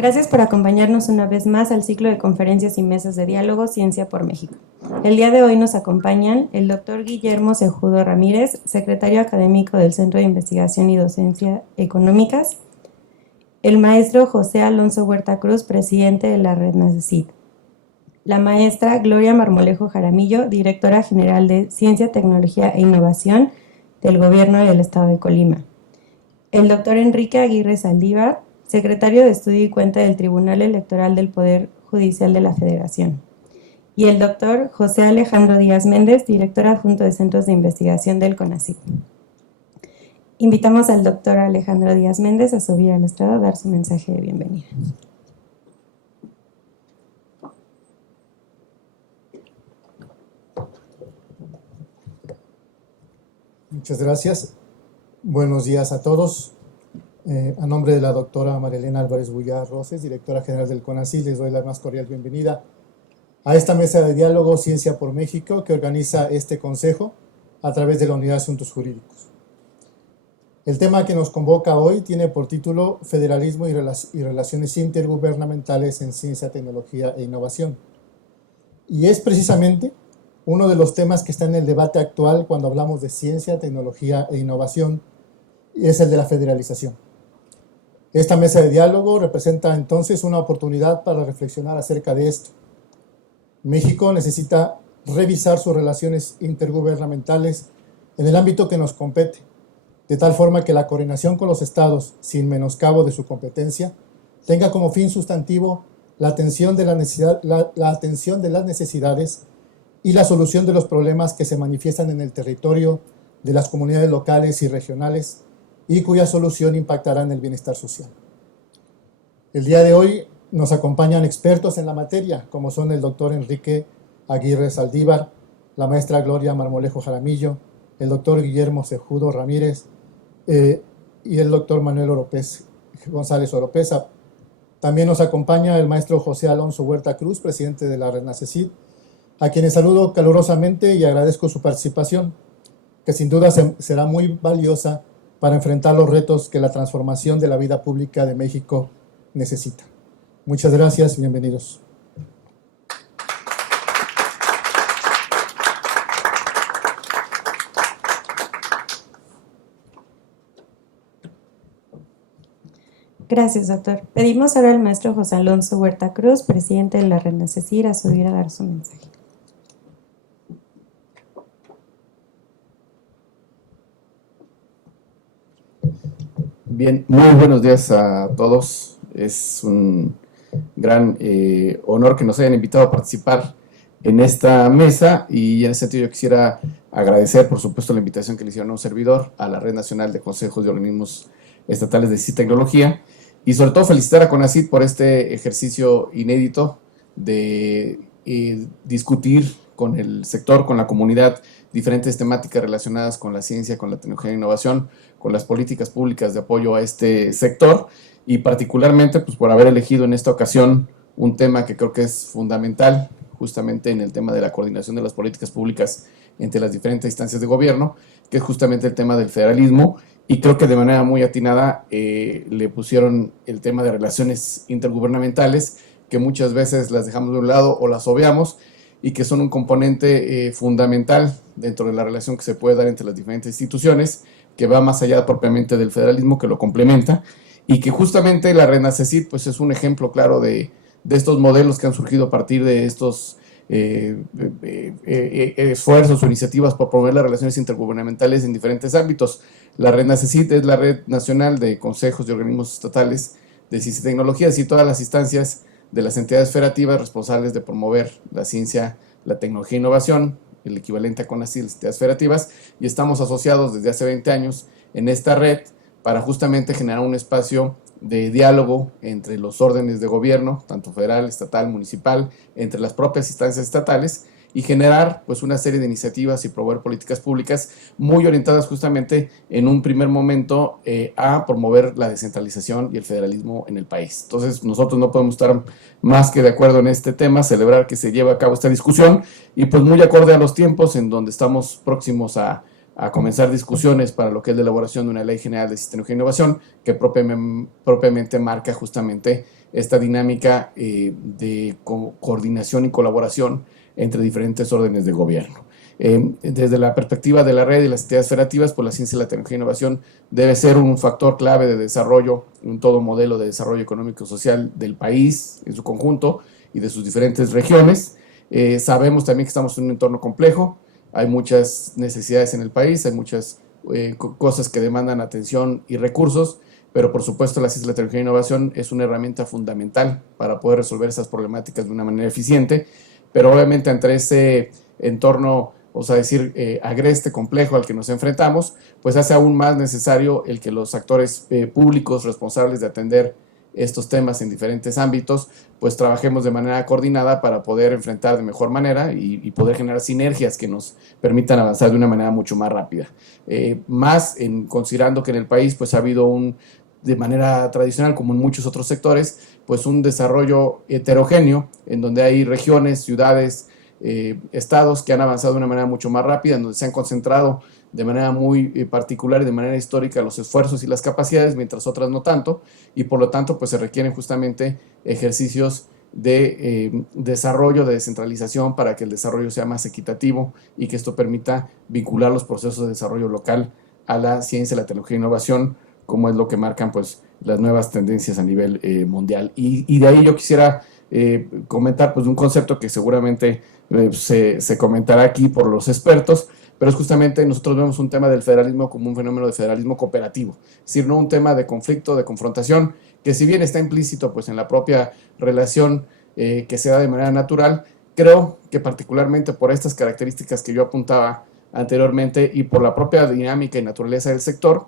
Gracias por acompañarnos una vez más al ciclo de conferencias y mesas de diálogo Ciencia por México. El día de hoy nos acompañan el doctor Guillermo Sejudo Ramírez, secretario académico del Centro de Investigación y Docencia Económicas, el maestro José Alonso Huerta Cruz, presidente de la Red NACECIT, la maestra Gloria Marmolejo Jaramillo, directora general de Ciencia, Tecnología e Innovación del Gobierno del Estado de Colima, el doctor Enrique Aguirre Saldívar, secretario de Estudio y Cuenta del Tribunal Electoral del Poder Judicial de la Federación, y el doctor José Alejandro Díaz Méndez, director adjunto de Centros de Investigación del CONACYT. Invitamos al doctor Alejandro Díaz Méndez a subir al estrado a dar su mensaje de bienvenida. Muchas gracias. Buenos días a todos. A nombre de la doctora Marilena Álvarez Bullá Roses, directora general del CONACYT, les doy la más cordial bienvenida a esta mesa de diálogo Ciencia por México que organiza este consejo a través de la Unidad de Asuntos Jurídicos. El tema que nos convoca hoy tiene por título Federalismo y Relaciones Intergubernamentales en Ciencia, Tecnología e Innovación. Y es precisamente uno de los temas que está en el debate actual cuando hablamos de ciencia, tecnología e innovación, y es el de la federalización. Esta mesa de diálogo representa entonces una oportunidad para reflexionar acerca de esto. México necesita revisar sus relaciones intergubernamentales en el ámbito que nos compete, de tal forma que la coordinación con los estados, sin menoscabo de su competencia, tenga como fin sustantivo la atención de las necesidades y la solución de los problemas que se manifiestan en el territorio de las comunidades locales y regionales y cuya solución impactará en el bienestar social. El día de hoy nos acompañan expertos en la materia, como son el doctor Enrique Aguirre Saldívar, la maestra Gloria Marmolejo Jaramillo, el doctor Guillermo Sejudo Ramírez y el doctor Manuel González Oropesa. También nos acompaña el maestro José Alonso Huerta Cruz, presidente de la Red NACECIT, a quienes saludo calurosamente y agradezco su participación, que sin duda será muy valiosa para enfrentar los retos que la transformación de la vida pública de México necesita. Muchas gracias y bienvenidos. Gracias, doctor. Pedimos ahora al maestro José Alonso Huerta Cruz, presidente de la Red NACECIT, a subir a dar su mensaje. Bien, muy buenos días a todos. Es un gran honor que nos hayan invitado a participar en esta mesa y en ese sentido yo quisiera agradecer, por supuesto, la invitación que le hicieron a un servidor, a la Red Nacional de Consejos de Organismos Estatales de Ciencia y Tecnología, y sobre todo felicitar a CONACYT por este ejercicio inédito de discutir con el sector, con la comunidad, diferentes temáticas relacionadas con la ciencia, con la tecnología e innovación, con las políticas públicas de apoyo a este sector y particularmente pues, por haber elegido en esta ocasión un tema que creo que es fundamental justamente en el tema de la coordinación de las políticas públicas entre las diferentes instancias de gobierno, que es justamente el tema del federalismo, y creo que de manera muy atinada le pusieron el tema de relaciones intergubernamentales, que muchas veces las dejamos de un lado o las obviamos, y que son un componente fundamental dentro de la relación que se puede dar entre las diferentes instituciones, que va más allá propiamente del federalismo, que lo complementa, y que justamente la Red NACECIT pues, es un ejemplo claro de estos modelos que han surgido a partir de estos esfuerzos o iniciativas por promover las relaciones intergubernamentales en diferentes ámbitos. La Red NACECIT es la Red Nacional de Consejos de Organismos Estatales de Ciencia y Tecnología, y todas las instancias de las entidades federativas responsables de promover la ciencia, la tecnología e innovación, el equivalente a CONACYT, las entidades federativas, y estamos asociados desde hace 20 años en esta red para justamente generar un espacio de diálogo entre los órdenes de gobierno, tanto federal, estatal, municipal, entre las propias instancias estatales, y generar pues una serie de iniciativas y promover políticas públicas muy orientadas justamente en un primer momento a promover la descentralización y el federalismo en el país. Entonces nosotros no podemos estar más que de acuerdo en este tema, celebrar que se lleve a cabo esta discusión y pues muy acorde a los tiempos en donde estamos próximos a a comenzar discusiones para lo que es la elaboración de una ley general de ciencia, tecnología e innovación que propiamente marca justamente esta dinámica de coordinación y colaboración entre diferentes órdenes de gobierno. Desde la perspectiva de la red y las entidades federativas, pues la ciencia, la tecnología e innovación debe ser un factor clave de desarrollo, un todo modelo de desarrollo económico y social del país en su conjunto y de sus diferentes regiones. Sabemos también que estamos en un entorno complejo, hay muchas necesidades en el país, hay muchas cosas que demandan atención y recursos, pero por supuesto la ciencia, la tecnología e innovación es una herramienta fundamental para poder resolver esas problemáticas de una manera eficiente, pero obviamente entre ese entorno, o sea, decir, agreste, complejo al que nos enfrentamos, pues hace aún más necesario el que los actores públicos responsables de atender estos temas en diferentes ámbitos, pues trabajemos de manera coordinada para poder enfrentar de mejor manera y poder generar sinergias que nos permitan avanzar de una manera mucho más rápida. Más considerando que en el país pues ha habido de manera tradicional, como en muchos otros sectores, pues un desarrollo heterogéneo en donde hay regiones, ciudades, estados que han avanzado de una manera mucho más rápida, en donde se han concentrado de manera muy particular y de manera histórica los esfuerzos y las capacidades, mientras otras no tanto, y por lo tanto pues se requieren justamente ejercicios de desarrollo, de descentralización para que el desarrollo sea más equitativo y que esto permita vincular los procesos de desarrollo local a la ciencia, la tecnología e innovación, como es lo que marcan pues las nuevas tendencias a nivel mundial. Y de ahí yo quisiera comentar pues un concepto que seguramente se comentará aquí por los expertos, pero es justamente nosotros vemos un tema del federalismo como un fenómeno de federalismo cooperativo, es decir, no un tema de conflicto, de confrontación, que si bien está implícito pues en la propia relación que se da de manera natural, creo que particularmente por estas características que yo apuntaba anteriormente y por la propia dinámica y naturaleza del sector,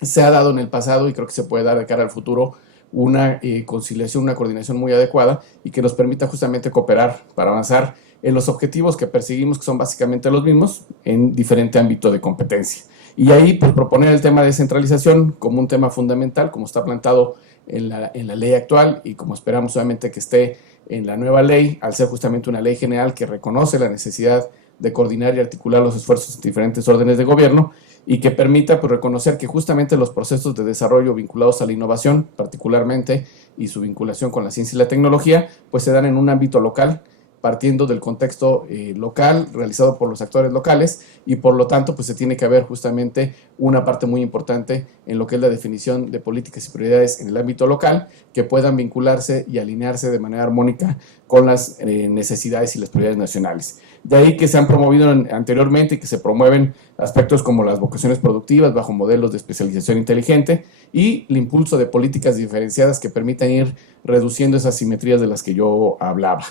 se ha dado en el pasado y creo que se puede dar de cara al futuro una conciliación, una coordinación muy adecuada y que nos permita justamente cooperar para avanzar en los objetivos que perseguimos, que son básicamente los mismos, en diferente ámbito de competencia. Y ahí, pues, proponer el tema de descentralización como un tema fundamental, como está plantado en la ley actual y como esperamos obviamente que esté en la nueva ley, al ser justamente una ley general que reconoce la necesidad de coordinar y articular los esfuerzos de diferentes órdenes de gobierno y que permita pues, reconocer que justamente los procesos de desarrollo vinculados a la innovación, particularmente, y su vinculación con la ciencia y la tecnología, pues se dan en un ámbito local, partiendo del contexto local, realizado por los actores locales, y por lo tanto pues se tiene que ver justamente una parte muy importante en lo que es la definición de políticas y prioridades en el ámbito local, que puedan vincularse y alinearse de manera armónica con las necesidades y las prioridades nacionales. De ahí que se han promovido anteriormente y que se promueven aspectos como las vocaciones productivas bajo modelos de especialización inteligente y el impulso de políticas diferenciadas que permitan ir reduciendo esas simetrías de las que yo hablaba.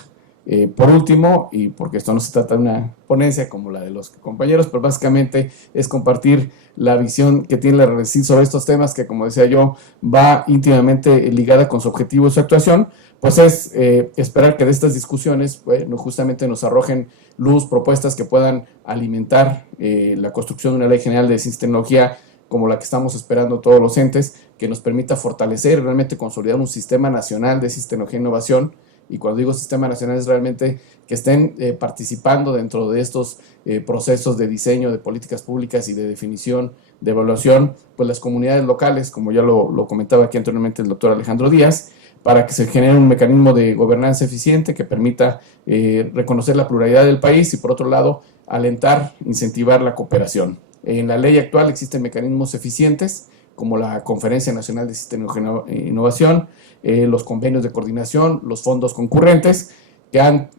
Por último, y porque esto no se trata de una ponencia como la de los compañeros, pero básicamente es compartir la visión que tiene la RECID sobre estos temas que, como decía yo, va íntimamente ligada con su objetivo y su actuación, pues es esperar que de estas discusiones bueno, justamente nos arrojen luz, propuestas que puedan alimentar la construcción de una ley general de ciencia y tecnología como la que estamos esperando todos los entes, que nos permita fortalecer y realmente consolidar un sistema nacional de ciencia, tecnología e innovación. Y cuando digo sistema nacional es realmente que estén participando dentro de estos procesos de diseño de políticas públicas y de definición, de evaluación, pues las comunidades locales, como ya lo comentaba aquí anteriormente el doctor Alejandro Díaz, para que se genere un mecanismo de gobernanza eficiente que permita reconocer la pluralidad del país y por otro lado alentar, incentivar la cooperación. En la ley actual existen mecanismos eficientes como la Conferencia Nacional de Ciencia, Tecnología e Innovación, los convenios de coordinación, los fondos concurrentes, que han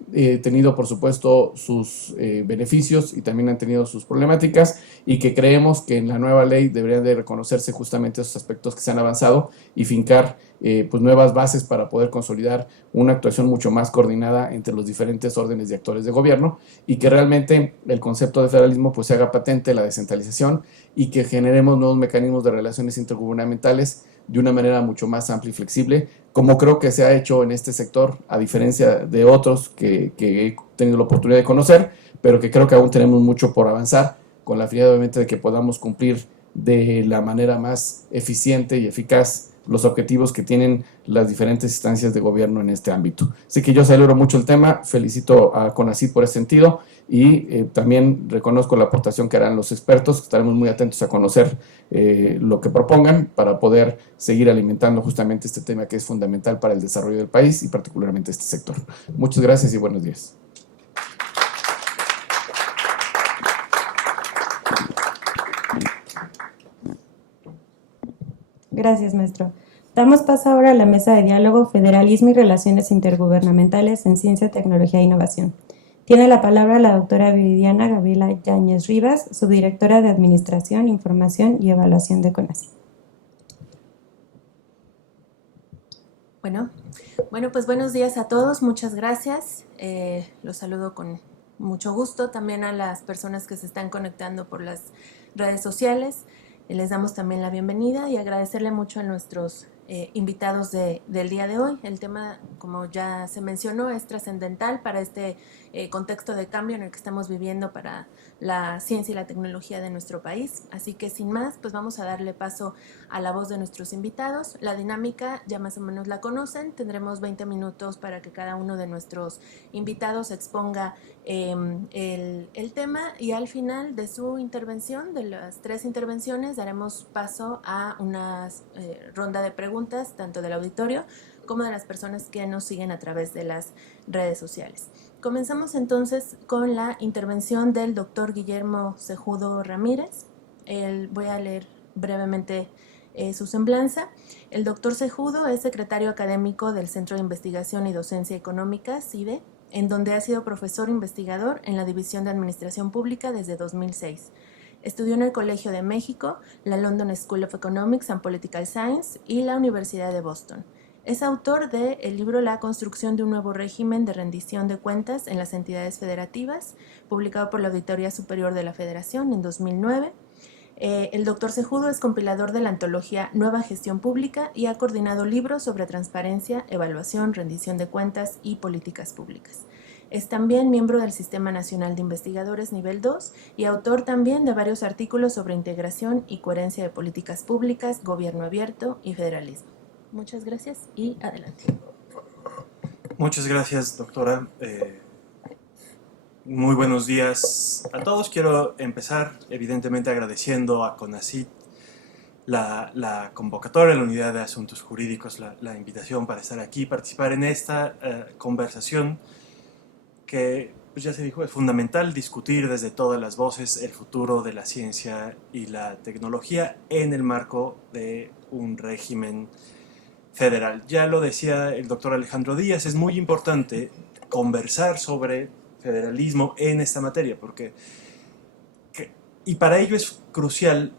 tenido, por supuesto, sus beneficios y también han tenido sus problemáticas y que creemos que en la nueva ley deberían de reconocerse justamente esos aspectos que se han avanzado y fincar pues nuevas bases para poder consolidar una actuación mucho más coordinada entre los diferentes órdenes de actores de gobierno y que realmente el concepto de federalismo pues se haga patente la descentralización y que generemos nuevos mecanismos de relaciones intergubernamentales de una manera mucho más amplia y flexible, como creo que se ha hecho en este sector, a diferencia de otros que he tenido la oportunidad de conocer, pero que creo que aún tenemos mucho por avanzar, con la finalidad obviamente de que podamos cumplir de la manera más eficiente y eficaz los objetivos que tienen las diferentes instancias de gobierno en este ámbito. Así que yo celebro mucho el tema, felicito a CONACYT por ese sentido y también reconozco la aportación que harán los expertos, estaremos muy atentos a conocer lo que propongan para poder seguir alimentando justamente este tema que es fundamental para el desarrollo del país y particularmente este sector. Muchas gracias y buenos días. Gracias, maestro. Damos paso ahora a la mesa de diálogo Federalismo y Relaciones Intergubernamentales en Ciencia, Tecnología e Innovación. Tiene la palabra la doctora Viridiana Gabriela Yáñez Rivas, subdirectora de Administración, Información y Evaluación de CONACYT. Bueno, pues buenos días a todos, muchas gracias. Los saludo con mucho gusto, también a las personas que se están conectando por las redes sociales. Les damos también la bienvenida y agradecerle mucho a nuestros invitados del día de hoy. El tema, como ya se mencionó, es trascendental para este contexto de cambio en el que estamos viviendo para la ciencia y la tecnología de nuestro país. Así que sin más, pues vamos a darle paso a la voz de nuestros invitados. La dinámica ya más o menos la conocen. Tendremos 20 minutos para que cada uno de nuestros invitados exponga el tema y al final de su intervención, de las 3 intervenciones, daremos paso a una ronda de preguntas tanto del auditorio como de las personas que nos siguen a través de las redes sociales. Comenzamos entonces con la intervención del doctor Guillermo Cejudo Ramírez. Voy a leer brevemente su semblanza. El doctor Cejudo es secretario académico del Centro de Investigación y Docencia Económica, CIDE, en donde ha sido profesor investigador en la División de Administración Pública desde 2006. Estudió en el Colegio de México, la London School of Economics and Political Science y la Universidad de Boston. Es autor del libro La construcción de un nuevo régimen de rendición de cuentas en las entidades federativas, publicado por la Auditoría Superior de la Federación en 2009. El doctor Cejudo es compilador de la antología Nueva Gestión Pública y ha coordinado libros sobre transparencia, evaluación, rendición de cuentas y políticas públicas. Es también miembro del Sistema Nacional de Investigadores Nivel 2 y autor también de varios artículos sobre integración y coherencia de políticas públicas, gobierno abierto y federalismo. Muchas gracias y adelante. Muchas gracias, doctora. Muy buenos días a todos. Quiero empezar, evidentemente, agradeciendo a CONACYT la convocatoria, la Unidad de Asuntos Jurídicos, la invitación para estar aquí, participar en esta conversación que, pues ya se dijo, es fundamental discutir desde todas las voces el futuro de la ciencia y la tecnología en el marco de un régimen federal. Ya lo decía el doctor Alejandro Díaz, es muy importante conversar sobre federalismo en esta materia, y para ello es crucial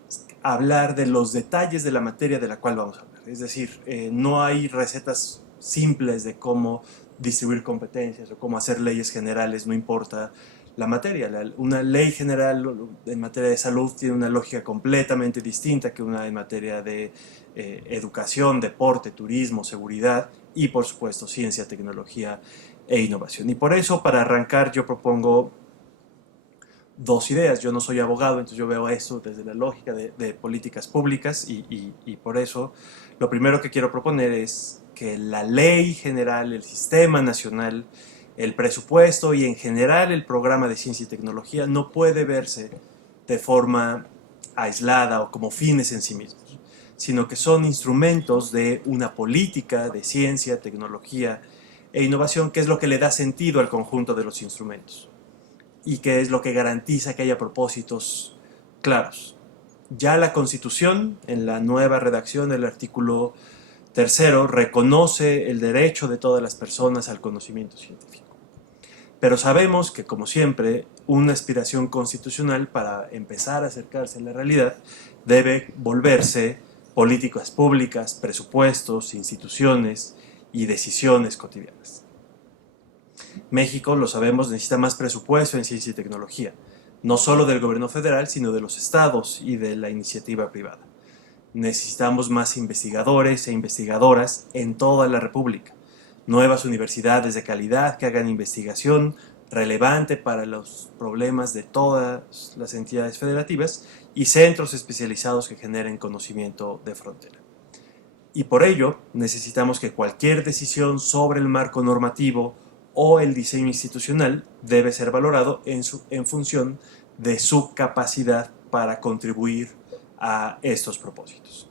hablar de los detalles de la materia de la cual vamos a hablar. Es decir, no hay recetas simples de cómo distribuir competencias o cómo hacer leyes generales, no importa la materia. Una ley general en materia de salud tiene una lógica completamente distinta que una en materia de educación, deporte, turismo, seguridad y, por supuesto, ciencia, tecnología e innovación. Y por eso, para arrancar, yo propongo 2 ideas. Yo no soy abogado, entonces yo veo eso desde la lógica de políticas públicas y por eso lo primero que quiero proponer es que la ley general, el sistema nacional, el presupuesto y en general el programa de ciencia y tecnología no puede verse de forma aislada o como fines en sí mismos, sino que son instrumentos de una política de ciencia, tecnología e innovación, que es lo que le da sentido al conjunto de los instrumentos y que es lo que garantiza que haya propósitos claros. Ya la Constitución, en la nueva redacción del artículo 3, reconoce el derecho de todas las personas al conocimiento científico. Pero sabemos que, como siempre, una aspiración constitucional para empezar a acercarse a la realidad debe volverse políticas públicas, presupuestos, instituciones y decisiones cotidianas. México, lo sabemos, necesita más presupuesto en ciencia y tecnología, no solo del gobierno federal, sino de los estados y de la iniciativa privada. Necesitamos más investigadores e investigadoras en toda la República, nuevas universidades de calidad que hagan investigación relevante para los problemas de todas las entidades federativas y centros especializados que generen conocimiento de frontera. Y por ello necesitamos que cualquier decisión sobre el marco normativo o el diseño institucional debe ser valorado en función de su capacidad para contribuir a estos propósitos.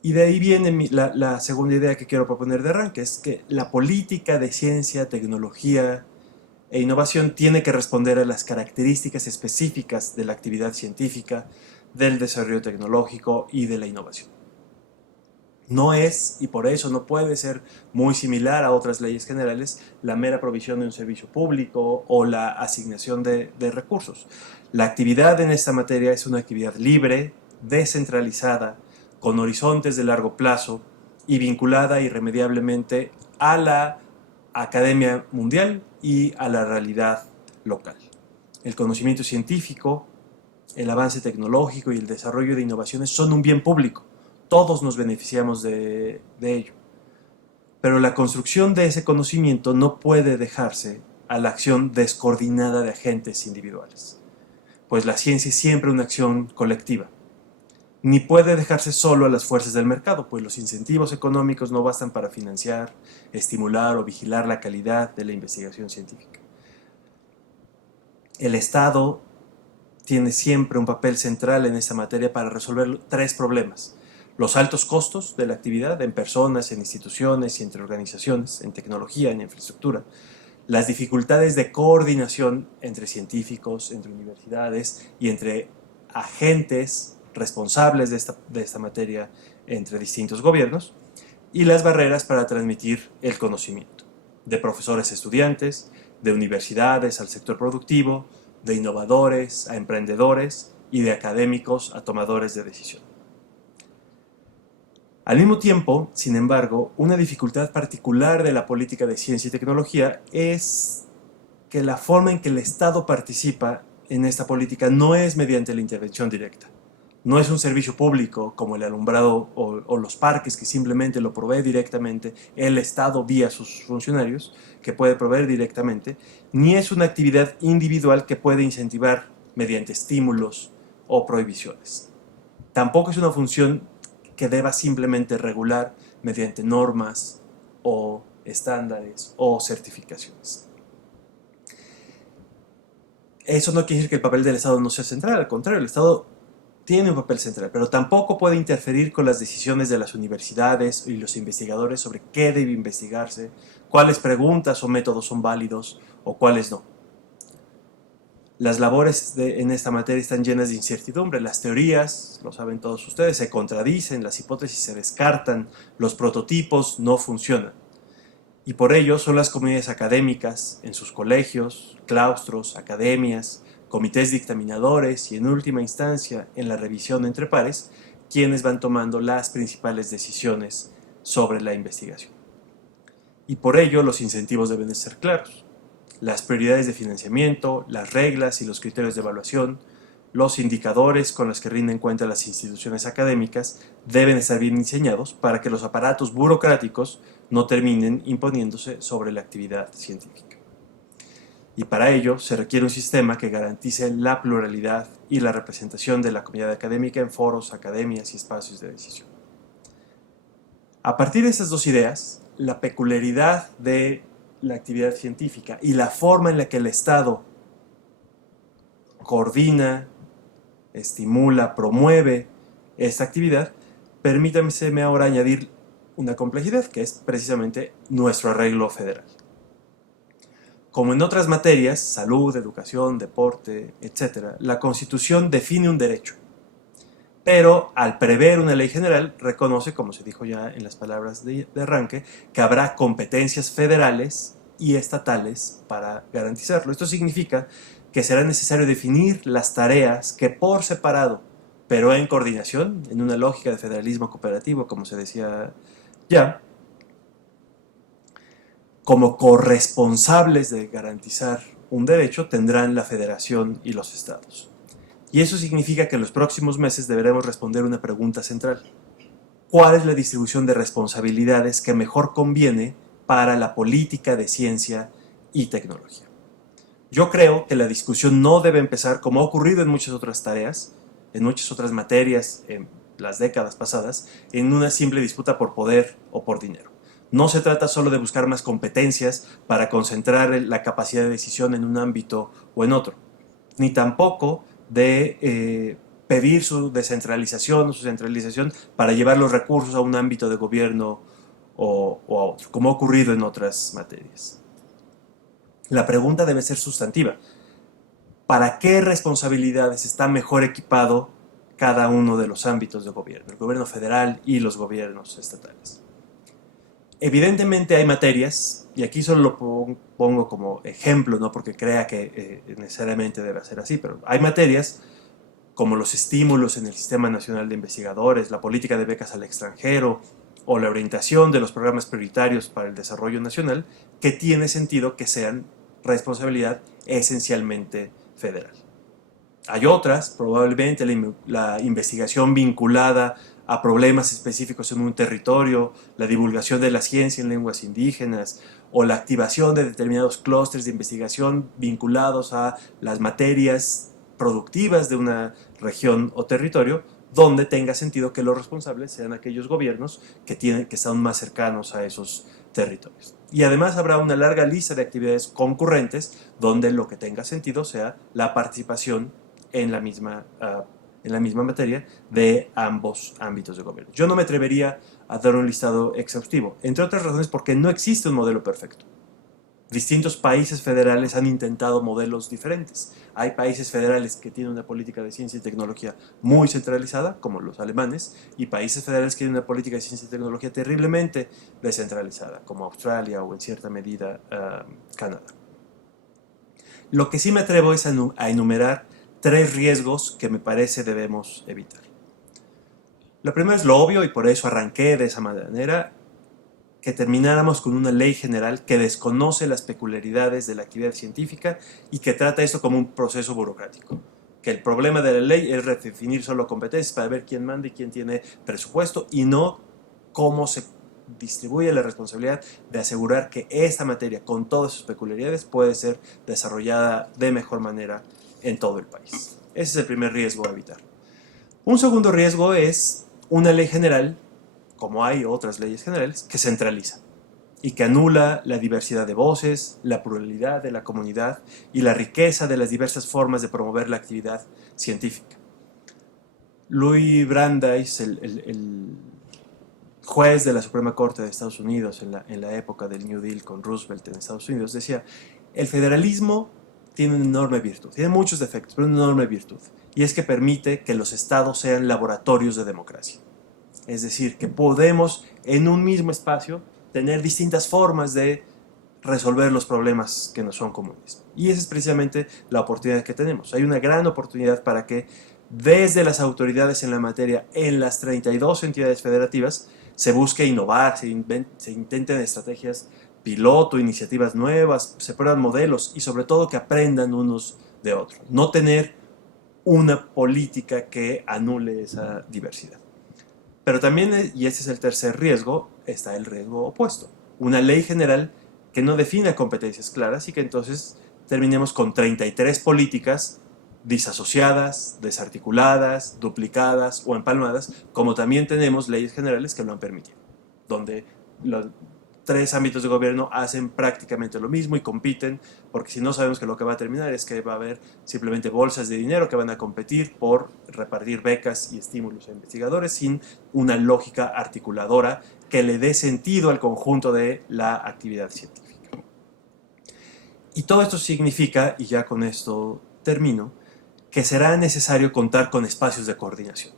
Y de ahí viene la segunda idea que quiero proponer de arranque, es que la política de ciencia, tecnología e innovación tiene que responder a las características específicas de la actividad científica, del desarrollo tecnológico y de la innovación. No es, y por eso no puede ser muy similar a otras leyes generales, la mera provisión de un servicio público o la asignación de recursos. La actividad en esta materia es una actividad libre, descentralizada, con horizontes de largo plazo y vinculada irremediablemente a la academia mundial y a la realidad local. El conocimiento científico, el avance tecnológico y el desarrollo de innovaciones son un bien público. Todos nos beneficiamos de ello. Pero la construcción de ese conocimiento no puede dejarse a la acción descoordinada de agentes individuales, pues la ciencia es siempre una acción colectiva. Ni puede dejarse solo a las fuerzas del mercado, pues los incentivos económicos no bastan para financiar, estimular o vigilar la calidad de la investigación científica. El Estado tiene siempre un papel central en esta materia para resolver 3 problemas. Los altos costos de la actividad en personas, en instituciones y entre organizaciones, en tecnología, en infraestructura. Las dificultades de coordinación entre científicos, entre universidades y entre agentes responsables de esta materia entre distintos gobiernos. Y las barreras para transmitir el conocimiento. De profesores a estudiantes, de universidades al sector productivo, de innovadores a emprendedores y de académicos a tomadores de decisión. Al mismo tiempo, sin embargo, una dificultad particular de la política de ciencia y tecnología es que la forma en que el Estado participa en esta política no es mediante la intervención directa. No es un servicio público como el alumbrado o los parques que simplemente lo provee directamente el Estado vía sus funcionarios, que puede proveer directamente, ni es una actividad individual que puede incentivar mediante estímulos o prohibiciones. Tampoco es una función que deba simplemente regular mediante normas o estándares o certificaciones. Eso no quiere decir que el papel del Estado no sea central, al contrario, el Estado tiene un papel central, pero tampoco puede interferir con las decisiones de las universidades y los investigadores sobre qué debe investigarse, cuáles preguntas o métodos son válidos o cuáles no. Las labores en esta materia están llenas de incertidumbre. Las teorías, lo saben todos ustedes, se contradicen, las hipótesis se descartan, los prototipos no funcionan. Y por ello son las comunidades académicas, en sus colegios, claustros, academias, comités dictaminadores y en última instancia en la revisión entre pares, quienes van tomando las principales decisiones sobre la investigación. Y por ello los incentivos deben de ser claros. Las prioridades de financiamiento, las reglas y los criterios de evaluación, los indicadores con los que rinden cuenta las instituciones académicas deben estar bien diseñados para que los aparatos burocráticos no terminen imponiéndose sobre la actividad científica. Y para ello se requiere un sistema que garantice la pluralidad y la representación de la comunidad académica en foros, academias y espacios de decisión. A partir de estas 2 ideas, la peculiaridad de la actividad científica y la forma en la que el Estado coordina, estimula, promueve esta actividad, permítanme ahora añadir una complejidad que es precisamente nuestro arreglo federal. Como en otras materias, salud, educación, deporte, etc., la Constitución define un derecho, pero al prever una ley general reconoce, como se dijo ya en las palabras de arranque, que habrá competencias federales y estatales para garantizarlo. Esto significa que será necesario definir las tareas que por separado, pero en coordinación, en una lógica de federalismo cooperativo, como se decía ya, como corresponsables de garantizar un derecho, tendrán la federación y los estados. Y eso significa que en los próximos meses deberemos responder una pregunta central. ¿Cuál es la distribución de responsabilidades que mejor conviene para la política de ciencia y tecnología? Yo creo que la discusión no debe empezar, como ha ocurrido en muchas otras tareas, en muchas otras materias, las décadas pasadas en una simple disputa por poder o por dinero. No se trata solo de buscar más competencias para concentrar la capacidad de decisión en un ámbito o en otro, ni tampoco de pedir su descentralización o su centralización para llevar los recursos a un ámbito de gobierno o a otro, como ha ocurrido en otras materias. La pregunta debe ser sustantiva. ¿Para qué responsabilidades está mejor equipado cada uno de los ámbitos de gobierno, el gobierno federal y los gobiernos estatales? Evidentemente hay materias, y aquí solo lo pongo como ejemplo, no porque crea que necesariamente debe ser así, pero hay materias como los estímulos en el Sistema Nacional de Investigadores, la política de becas al extranjero o la orientación de los programas prioritarios para el desarrollo nacional, que tiene sentido que sean responsabilidad esencialmente federal. Hay otras, probablemente la investigación vinculada a problemas específicos en un territorio, la divulgación de la ciencia en lenguas indígenas o la activación de determinados clústeres de investigación vinculados a las materias productivas de una región o territorio, donde tenga sentido que los responsables sean aquellos gobiernos que están más cercanos a esos territorios. Y además habrá una larga lista de actividades concurrentes donde lo que tenga sentido sea la participación en la misma materia de ambos ámbitos de gobierno. Yo no me atrevería a dar un listado exhaustivo, entre otras razones porque no existe un modelo perfecto. Distintos países federales han intentado modelos diferentes. Hay países federales que tienen una política de ciencia y tecnología muy centralizada, como los alemanes, y países federales que tienen una política de ciencia y tecnología terriblemente descentralizada, como Australia o en cierta medida Canadá. Lo que sí me atrevo es a enumerar 3 riesgos que me parece debemos evitar. Lo primero es lo obvio, y por eso arranqué de esa manera, que termináramos con una ley general que desconoce las peculiaridades de la actividad científica y que trata esto como un proceso burocrático. Que el problema de la ley es redefinir solo competencias para ver quién manda y quién tiene presupuesto, y no cómo se distribuye la responsabilidad de asegurar que esta materia, con todas sus peculiaridades, puede ser desarrollada de mejor manera en todo el país. Ese es el primer riesgo a evitar. Un segundo riesgo es una ley general, como hay otras leyes generales, que centraliza y que anula la diversidad de voces, la pluralidad de la comunidad y la riqueza de las diversas formas de promover la actividad científica. Louis Brandeis, el juez de la Suprema Corte de Estados Unidos en la época del New Deal con Roosevelt en Estados Unidos, decía: el federalismo tiene una enorme virtud, tiene muchos defectos, pero una enorme virtud, y es que permite que los estados sean laboratorios de democracia. Es decir, que podemos en un mismo espacio tener distintas formas de resolver los problemas que nos son comunes. Y esa es precisamente la oportunidad que tenemos. Hay una gran oportunidad para que desde las autoridades en la materia, en las 32 entidades federativas, se busque innovar, se intenten estrategias piloto, iniciativas nuevas, se prueban modelos y sobre todo que aprendan unos de otros. No tener una política que anule esa diversidad. Pero también, y este es el tercer riesgo, está el riesgo opuesto. Una ley general que no defina competencias claras y que entonces terminemos con 33 políticas disasociadas, desarticuladas, duplicadas o empalmadas, como también tenemos leyes generales que lo han permitido, donde los 3 ámbitos de gobierno hacen prácticamente lo mismo y compiten, porque si no, sabemos que lo que va a terminar es que va a haber simplemente bolsas de dinero que van a competir por repartir becas y estímulos a investigadores sin una lógica articuladora que le dé sentido al conjunto de la actividad científica. Y todo esto significa, y ya con esto termino, que será necesario contar con espacios de coordinación.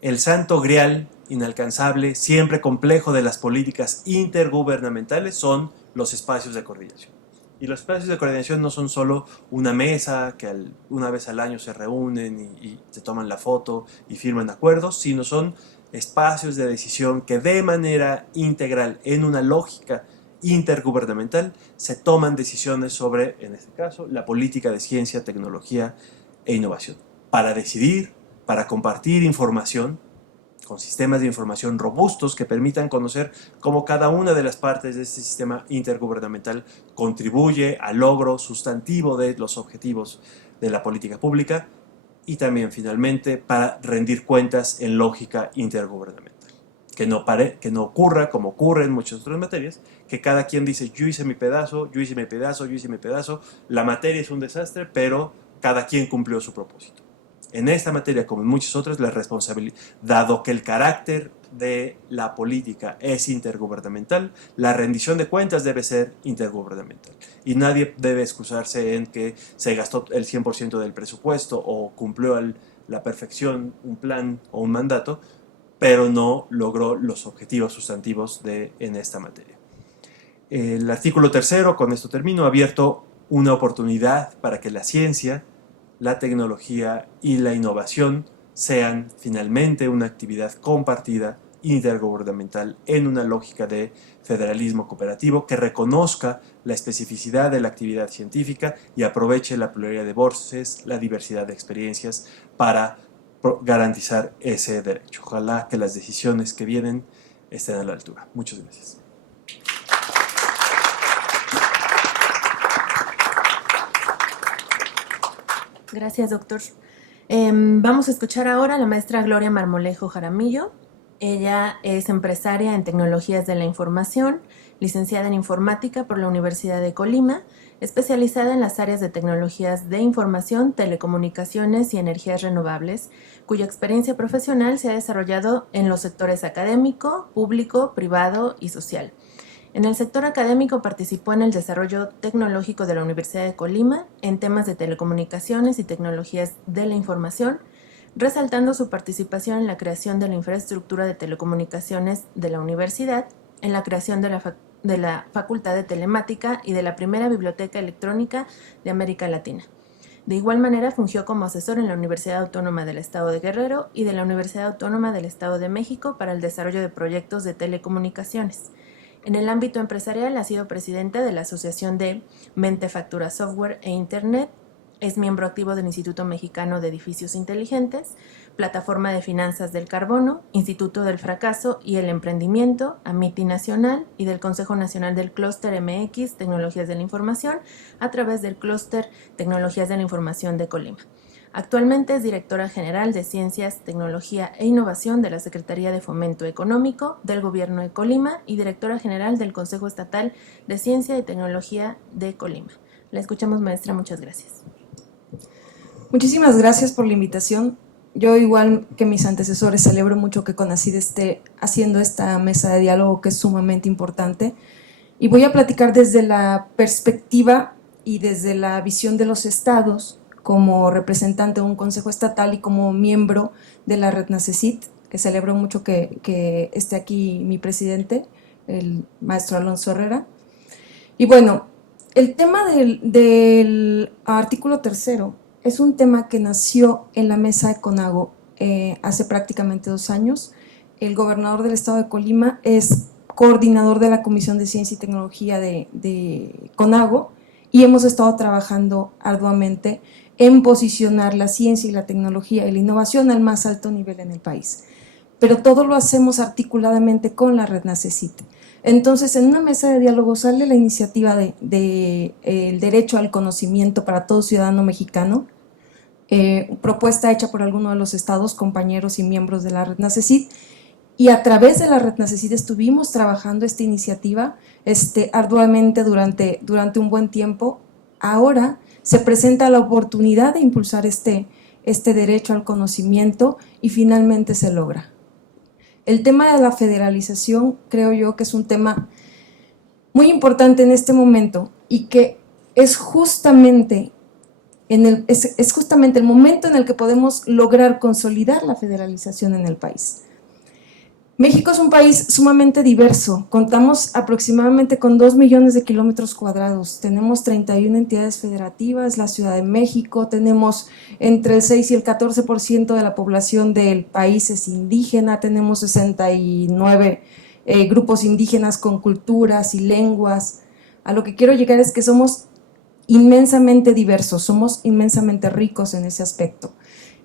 El santo grial inalcanzable, siempre complejo de las políticas intergubernamentales son los espacios de coordinación. Y los espacios de coordinación no son solo una mesa que una vez al año se reúnen y se toman la foto y firman acuerdos, sino son espacios de decisión que de manera integral, en una lógica intergubernamental, se toman decisiones sobre, en este caso, la política de ciencia, tecnología e innovación. Para decidir, para compartir información, con sistemas de información robustos que permitan conocer cómo cada una de las partes de este sistema intergubernamental contribuye al logro sustantivo de los objetivos de la política pública y también finalmente para rendir cuentas en lógica intergubernamental. Que no ocurra como ocurre en muchas otras materias, que cada quien dice yo hice mi pedazo, yo hice mi pedazo, yo hice mi pedazo, la materia es un desastre, pero cada quien cumplió su propósito. En esta materia, como en muchas otras, la responsabilidad, dado que el carácter de la política es intergubernamental, la rendición de cuentas debe ser intergubernamental. Y nadie debe excusarse en que se gastó el 100% del presupuesto o cumplió a la perfección un plan o un mandato, pero no logró los objetivos sustantivos en esta materia. El artículo 3, con esto termino, ha abierto una oportunidad para que la ciencia, la tecnología y la innovación sean finalmente una actividad compartida intergubernamental en una lógica de federalismo cooperativo que reconozca la especificidad de la actividad científica y aproveche la pluralidad de voces, la diversidad de experiencias para garantizar ese derecho. Ojalá que las decisiones que vienen estén a la altura. Muchas gracias. Gracias, doctor. Vamos a escuchar ahora a la maestra Gloria Marmolejo Jaramillo. Ella es empresaria en tecnologías de la información, licenciada en informática por la Universidad de Colima, especializada en las áreas de tecnologías de información, telecomunicaciones y energías renovables, cuya experiencia profesional se ha desarrollado en los sectores académico, público, privado y social. En el sector académico participó en el desarrollo tecnológico de la Universidad de Colima en temas de telecomunicaciones y tecnologías de la información, resaltando su participación en la creación de la infraestructura de telecomunicaciones de la universidad, en la creación de la Facultad de Telemática y de la primera biblioteca electrónica de América Latina. De igual manera, fungió como asesor en la Universidad Autónoma del Estado de Guerrero y de la Universidad Autónoma del Estado de México para el desarrollo de proyectos de telecomunicaciones. En el ámbito empresarial ha sido presidenta de la Asociación de Mente Factura Software e Internet, es miembro activo del Instituto Mexicano de Edificios Inteligentes, Plataforma de Finanzas del Carbono, Instituto del Fracaso y el Emprendimiento, AMITI Nacional y del Consejo Nacional del Clúster MX Tecnologías de la Información a través del Clúster Tecnologías de la Información de Colima. Actualmente es directora general de Ciencias, Tecnología e Innovación de la Secretaría de Fomento Económico del Gobierno de Colima y directora general del Consejo Estatal de Ciencia y Tecnología de Colima. La escuchamos, maestra, muchas gracias. Muchísimas gracias por la invitación. Yo, igual que mis antecesores, celebro mucho que CONACYT esté haciendo esta mesa de diálogo que es sumamente importante. Y voy a platicar desde la perspectiva y desde la visión de los estados, como representante de un consejo estatal y como miembro de la red NACECIT, que celebro mucho que esté aquí mi presidente, el maestro Alonso Herrera. Y bueno, el tema del artículo 3 es un tema que nació en la mesa de CONAGO hace prácticamente 2 años. El gobernador del estado de Colima es coordinador de la Comisión de Ciencia y Tecnología de CONAGO y hemos estado trabajando arduamente en posicionar la ciencia y la tecnología y la innovación al más alto nivel en el país. Pero todo lo hacemos articuladamente con la red NACECIT. Entonces, en una mesa de diálogo sale la iniciativa de el derecho al conocimiento para todo ciudadano mexicano, propuesta hecha por alguno de los estados, compañeros y miembros de la red NACECIT, y a través de la red NACECIT estuvimos trabajando esta iniciativa arduamente durante un buen tiempo. Ahora se presenta la oportunidad de impulsar este derecho al conocimiento y finalmente se logra. El tema de la federalización creo yo que es un tema muy importante en este momento y que es justamente el momento en el que podemos lograr consolidar la federalización en el país. México es un país sumamente diverso, contamos aproximadamente con 2 millones de kilómetros cuadrados, tenemos 31 entidades federativas, la Ciudad de México, tenemos entre el 6 y el 14% de la población del país es indígena, tenemos 69 grupos indígenas con culturas y lenguas. A lo que quiero llegar es que somos inmensamente diversos, somos inmensamente ricos en ese aspecto.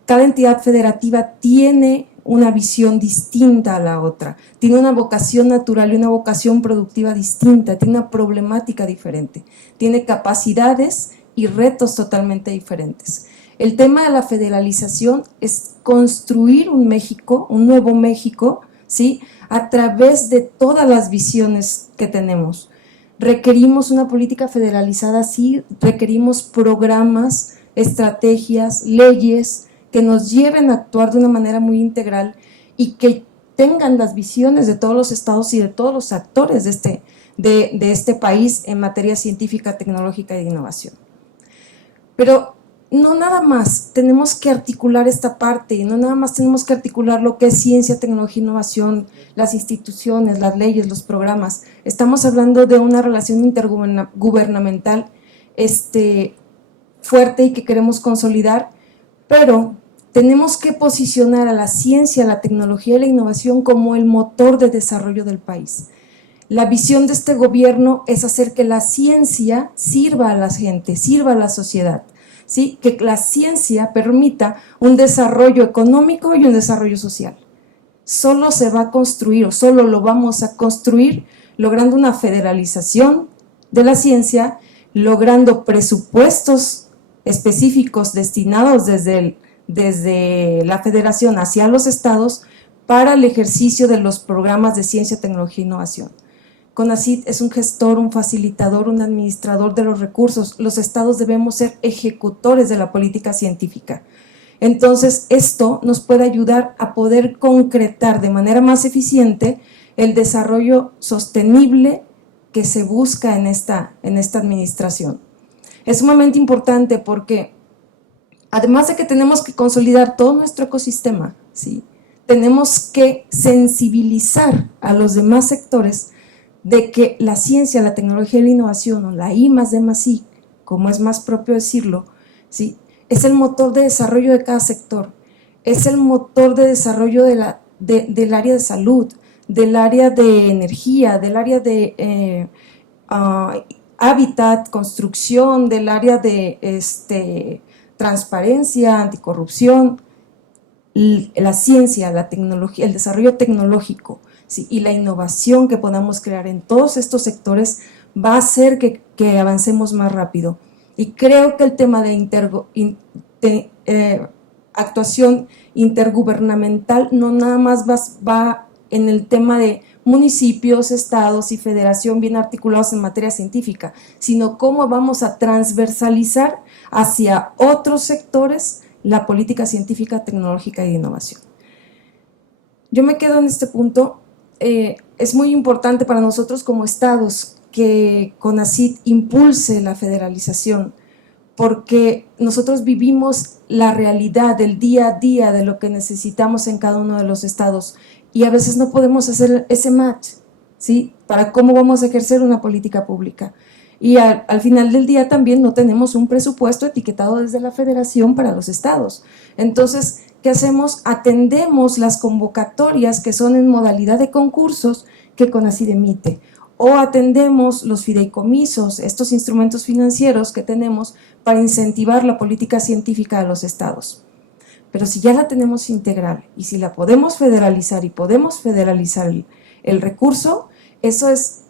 Cada entidad federativa tiene una visión distinta a la otra, tiene una vocación natural y una vocación productiva distinta, tiene una problemática diferente, tiene capacidades y retos totalmente diferentes. El tema de la federalización es construir un México, un nuevo México, ¿sí?, a través de todas las visiones que tenemos. Requerimos una política federalizada, sí, requerimos programas, estrategias, leyes que nos lleven a actuar de una manera muy integral y que tengan las visiones de todos los estados y de todos los actores de este país en materia científica, tecnológica e innovación. Pero no nada más tenemos que articular esta parte, y no nada más tenemos que articular lo que es ciencia, tecnología, innovación, las instituciones, las leyes, los programas. Estamos hablando de una relación intergubernamental fuerte y que queremos consolidar, pero tenemos que posicionar a la ciencia, la tecnología y la innovación como el motor de desarrollo del país. La visión de este gobierno es hacer que la ciencia sirva a la gente, sirva a la sociedad, ¿sí? Que la ciencia permita un desarrollo económico y un desarrollo social. Solo se va a construir, o solo lo vamos a construir, logrando una federalización de la ciencia, logrando presupuestos específicos destinados desde la federación hacia los estados para el ejercicio de los programas de ciencia, tecnología e innovación. CONACYT es un gestor, un facilitador, un administrador de los recursos. Los estados debemos ser ejecutores de la política científica. Entonces, esto nos puede ayudar a poder concretar de manera más eficiente el desarrollo sostenible que se busca en esta administración. Es sumamente importante porque, además de que tenemos que consolidar todo nuestro ecosistema, ¿sí?, tenemos que sensibilizar a los demás sectores de que la ciencia, la tecnología y la innovación, o la I+D+I, como es más propio decirlo, ¿sí?, es el motor de desarrollo de cada sector, es el motor de desarrollo del área de salud, del área de energía, del área de hábitat, construcción, del área de transparencia, anticorrupción. La ciencia, la tecnología, el desarrollo tecnológico, ¿sí?, y la innovación que podamos crear en todos estos sectores va a hacer que avancemos más rápido. Y creo que el tema de actuación intergubernamental no nada más va en el tema de municipios, estados y federación bien articulados en materia científica, sino cómo vamos a transversalizar hacia otros sectores la política científica, tecnológica y de innovación. Yo me quedo en este punto. Es muy importante para nosotros como estados que CONACYT impulse la federalización, porque nosotros vivimos la realidad del día a día de lo que necesitamos en cada uno de los estados y a veces no podemos hacer ese match, ¿sí?, para cómo vamos a ejercer una política pública. Y al final del día también no tenemos un presupuesto etiquetado desde la federación para los estados. Entonces, ¿qué hacemos? Atendemos las convocatorias que son en modalidad de concursos que CONACYT emite, o atendemos los fideicomisos, estos instrumentos financieros que tenemos para incentivar la política científica de los estados. Pero si ya la tenemos integral y si la podemos federalizar y podemos federalizar el recurso, eso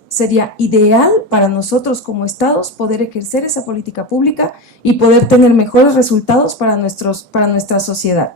sería ideal para nosotros como estados poder ejercer esa política pública y poder tener mejores resultados para nuestra sociedad.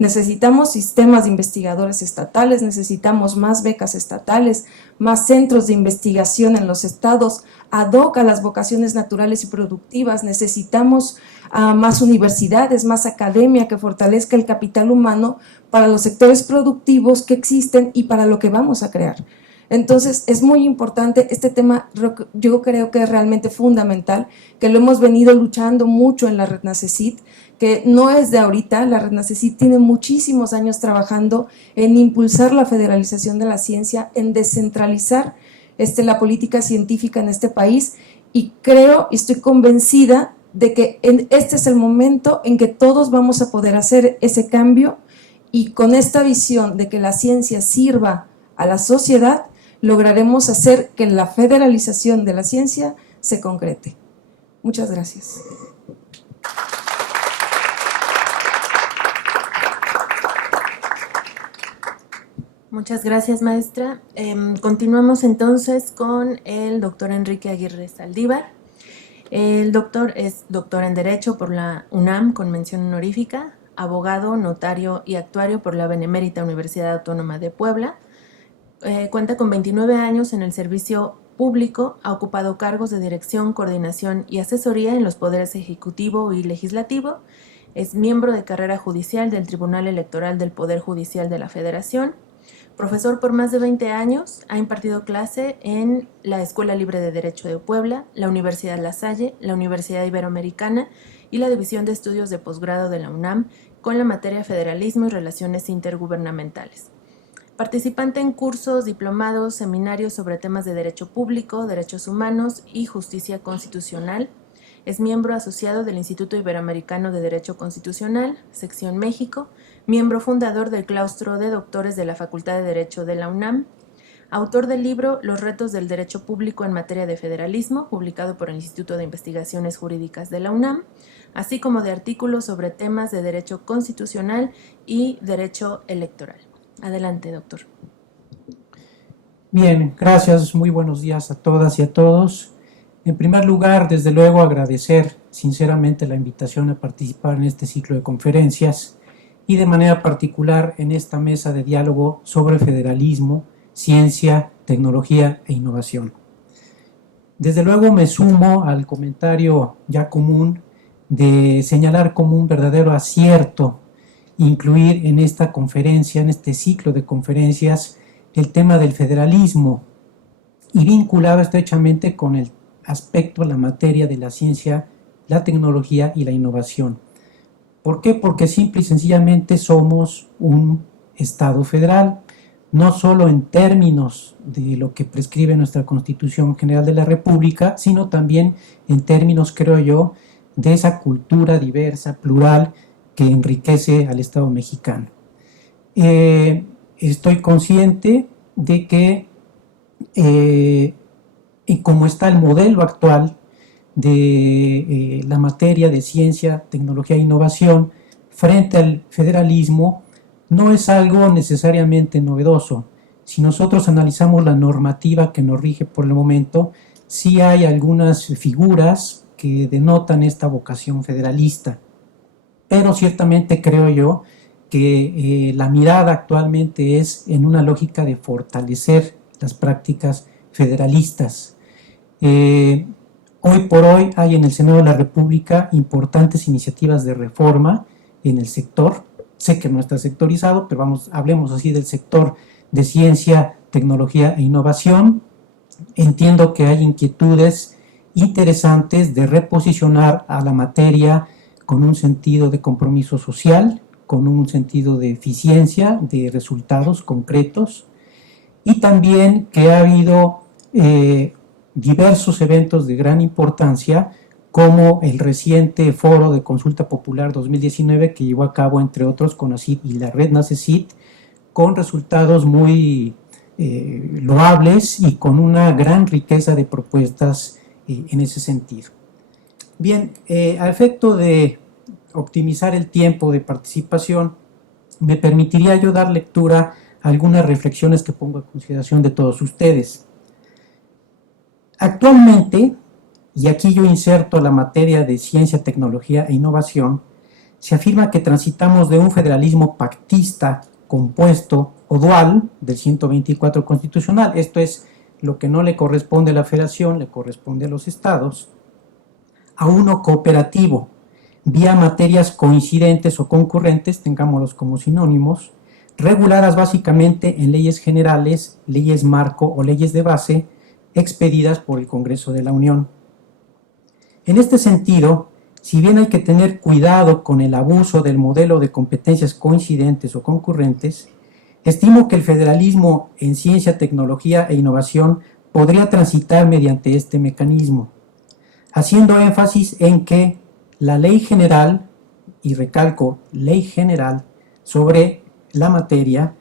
Necesitamos sistemas de investigadores estatales, necesitamos más becas estatales, más centros de investigación en los estados, ad hoc a las vocaciones naturales y productivas, necesitamos más universidades, más academia que fortalezca el capital humano para los sectores productivos que existen y para lo que vamos a crear. Entonces, es muy importante este tema. Yo creo que es realmente fundamental, que lo hemos venido luchando mucho en la Red NACECYT, que no es de ahorita. La Red NACECYT tiene muchísimos años trabajando en impulsar la federalización de la ciencia, en descentralizar la política científica en este país, y creo y estoy convencida de que este es el momento en que todos vamos a poder hacer ese cambio, y con esta visión de que la ciencia sirva a la sociedad, lograremos hacer que la federalización de la ciencia se concrete. Muchas gracias. Muchas gracias, maestra. Continuamos entonces con el doctor Enrique Aguirre Saldívar. El doctor es doctor en Derecho por la UNAM con mención honorífica, abogado, notario y actuario por la Benemérita Universidad Autónoma de Puebla. Cuenta con 29 años en el servicio público, ha ocupado cargos de dirección, coordinación y asesoría en los poderes ejecutivo y legislativo. Es miembro de carrera judicial del Tribunal Electoral del Poder Judicial de la Federación. Profesor por más de 20 años, ha impartido clase en la Escuela Libre de Derecho de Puebla, la Universidad La Salle, la Universidad Iberoamericana y la División de Estudios de Posgrado de la UNAM con la materia Federalismo y Relaciones Intergubernamentales. Participante en cursos, diplomados, seminarios sobre temas de derecho público, derechos humanos y justicia constitucional. Es miembro asociado del Instituto Iberoamericano de Derecho Constitucional, Sección México, miembro fundador del Claustro de Doctores de la Facultad de Derecho de la UNAM, autor del libro Los retos del derecho público en materia de federalismo, publicado por el Instituto de Investigaciones Jurídicas de la UNAM, así como de artículos sobre temas de derecho constitucional y derecho electoral. Adelante, doctor. Bien, gracias. Muy buenos días a todas y a todos. En primer lugar, desde luego, agradecer sinceramente la invitación a participar en este ciclo de conferencias y de manera particular en esta mesa de diálogo sobre federalismo, ciencia, tecnología e innovación. Desde luego me sumo al comentario ya común de señalar como un verdadero acierto incluir en esta conferencia, en este ciclo de conferencias, el tema del federalismo y vinculado estrechamente con el aspecto, la materia de la ciencia, la tecnología y la innovación. ¿Por qué? Porque simple y sencillamente somos un Estado federal, no solo en términos de lo que prescribe nuestra Constitución General de la República, sino también en términos, creo yo, de esa cultura diversa, plural, que enriquece al Estado mexicano. Estoy consciente de que como está el modelo actual de la materia de ciencia, tecnología e innovación frente al federalismo, no es algo necesariamente novedoso. Si nosotros analizamos la normativa que nos rige por el momento, sí hay algunas figuras que denotan esta vocación federalista. Pero ciertamente creo yo que la mirada actualmente es en una lógica de fortalecer las prácticas federalistas. Hoy por hoy hay en el Senado de la República importantes iniciativas de reforma en el sector. Sé que no está sectorizado, pero hablemos así del sector de ciencia, tecnología e innovación. Entiendo que hay inquietudes interesantes de reposicionar a la materia con un sentido de compromiso social, con un sentido de eficiencia, de resultados concretos, y también que ha habido diversos eventos de gran importancia, como el reciente Foro de Consulta Popular 2019 que llevó a cabo, entre otros, CONACYT y la red NACECYT, con resultados muy loables y con una gran riqueza de propuestas en ese sentido. Bien, a efecto de optimizar el tiempo de participación, me permitiría yo dar lectura a algunas reflexiones que pongo a consideración de todos ustedes. Actualmente, y aquí yo inserto la materia de ciencia, tecnología e innovación, se afirma que transitamos de un federalismo pactista, compuesto o dual del 124 constitucional, esto es, lo que no le corresponde a la federación, le corresponde a los estados, a uno cooperativo, vía materias coincidentes o concurrentes, tengámoslos como sinónimos, reguladas básicamente en leyes generales, leyes marco o leyes de base, expedidas por el Congreso de la Unión. En este sentido, si bien hay que tener cuidado con el abuso del modelo de competencias coincidentes o concurrentes, estimo que el federalismo en ciencia, tecnología e innovación podría transitar mediante este mecanismo, haciendo énfasis en que la ley general, y recalco, ley general sobre la materia,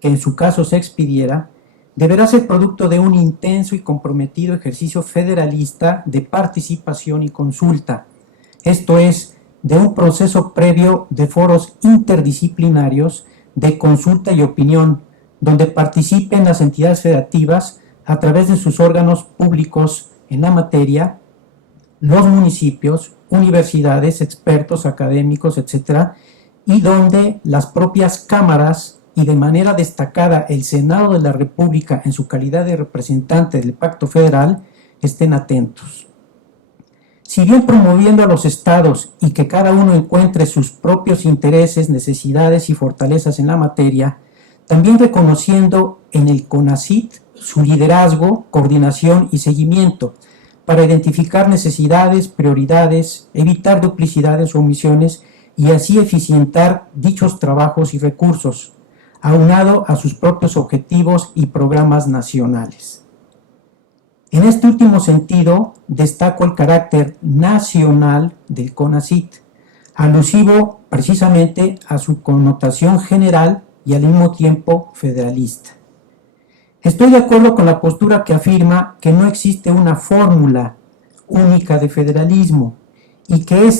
que en su caso se expidiera, deberá ser producto de un intenso y comprometido ejercicio federalista de participación y consulta, esto es, de un proceso previo de foros interdisciplinarios de consulta y opinión, donde participen las entidades federativas a través de sus órganos públicos en la materia, los municipios, universidades, expertos, académicos, etcétera, y donde las propias cámaras y de manera destacada el Senado de la República en su calidad de representante del Pacto Federal estén atentos. Si bien promoviendo a los estados y que cada uno encuentre sus propios intereses, necesidades y fortalezas en la materia, también reconociendo en el CONACYT su liderazgo, coordinación y seguimiento para identificar necesidades, prioridades, evitar duplicidades o omisiones y así eficientar dichos trabajos y recursos, aunado a sus propios objetivos y programas nacionales. En este último sentido, destaco el carácter nacional del CONACYT, alusivo precisamente a su connotación general y al mismo tiempo federalista. Estoy de acuerdo con la postura que afirma que no existe una fórmula única de federalismo y que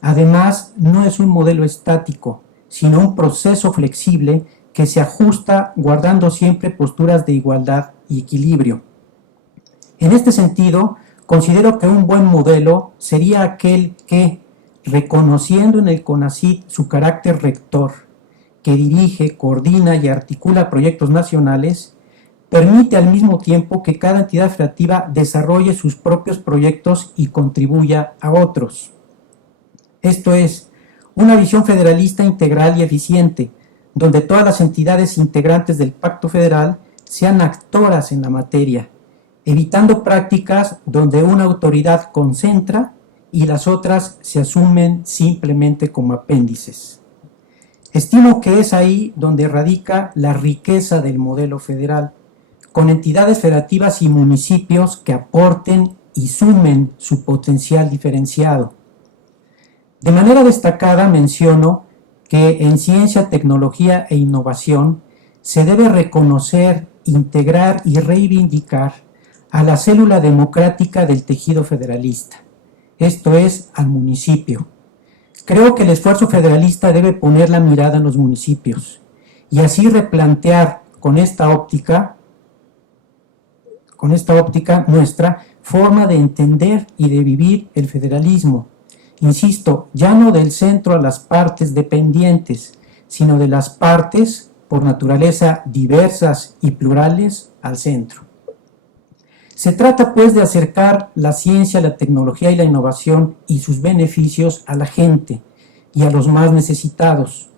además, no es un modelo estático, sino un proceso flexible que se ajusta guardando siempre posturas de igualdad y equilibrio. En este sentido, considero que un buen modelo sería aquel que, reconociendo en el CONACYT su carácter rector, que dirige, coordina y articula proyectos nacionales, permite al mismo tiempo que cada entidad federativa desarrolle sus propios proyectos y contribuya a otros. Esto es, una visión federalista integral y eficiente, donde todas las entidades integrantes del Pacto Federal sean actoras en la materia, evitando prácticas donde una autoridad concentra y las otras se asumen simplemente como apéndices. Estimo que es ahí donde radica la riqueza del modelo federal, con entidades federativas y municipios que aporten y sumen su potencial diferenciado. De manera destacada menciono que en ciencia, tecnología e innovación se debe reconocer, integrar y reivindicar a la célula democrática del tejido federalista, esto es, al municipio. Creo que el esfuerzo federalista debe poner la mirada en los municipios y así replantear con esta óptica nuestra forma de entender y de vivir el federalismo. Insisto, ya no del centro a las partes dependientes, sino de las partes, por naturaleza diversas y plurales, al centro. Se trata pues de acercar la ciencia, la tecnología y la innovación y sus beneficios a la gente y a los más necesitados,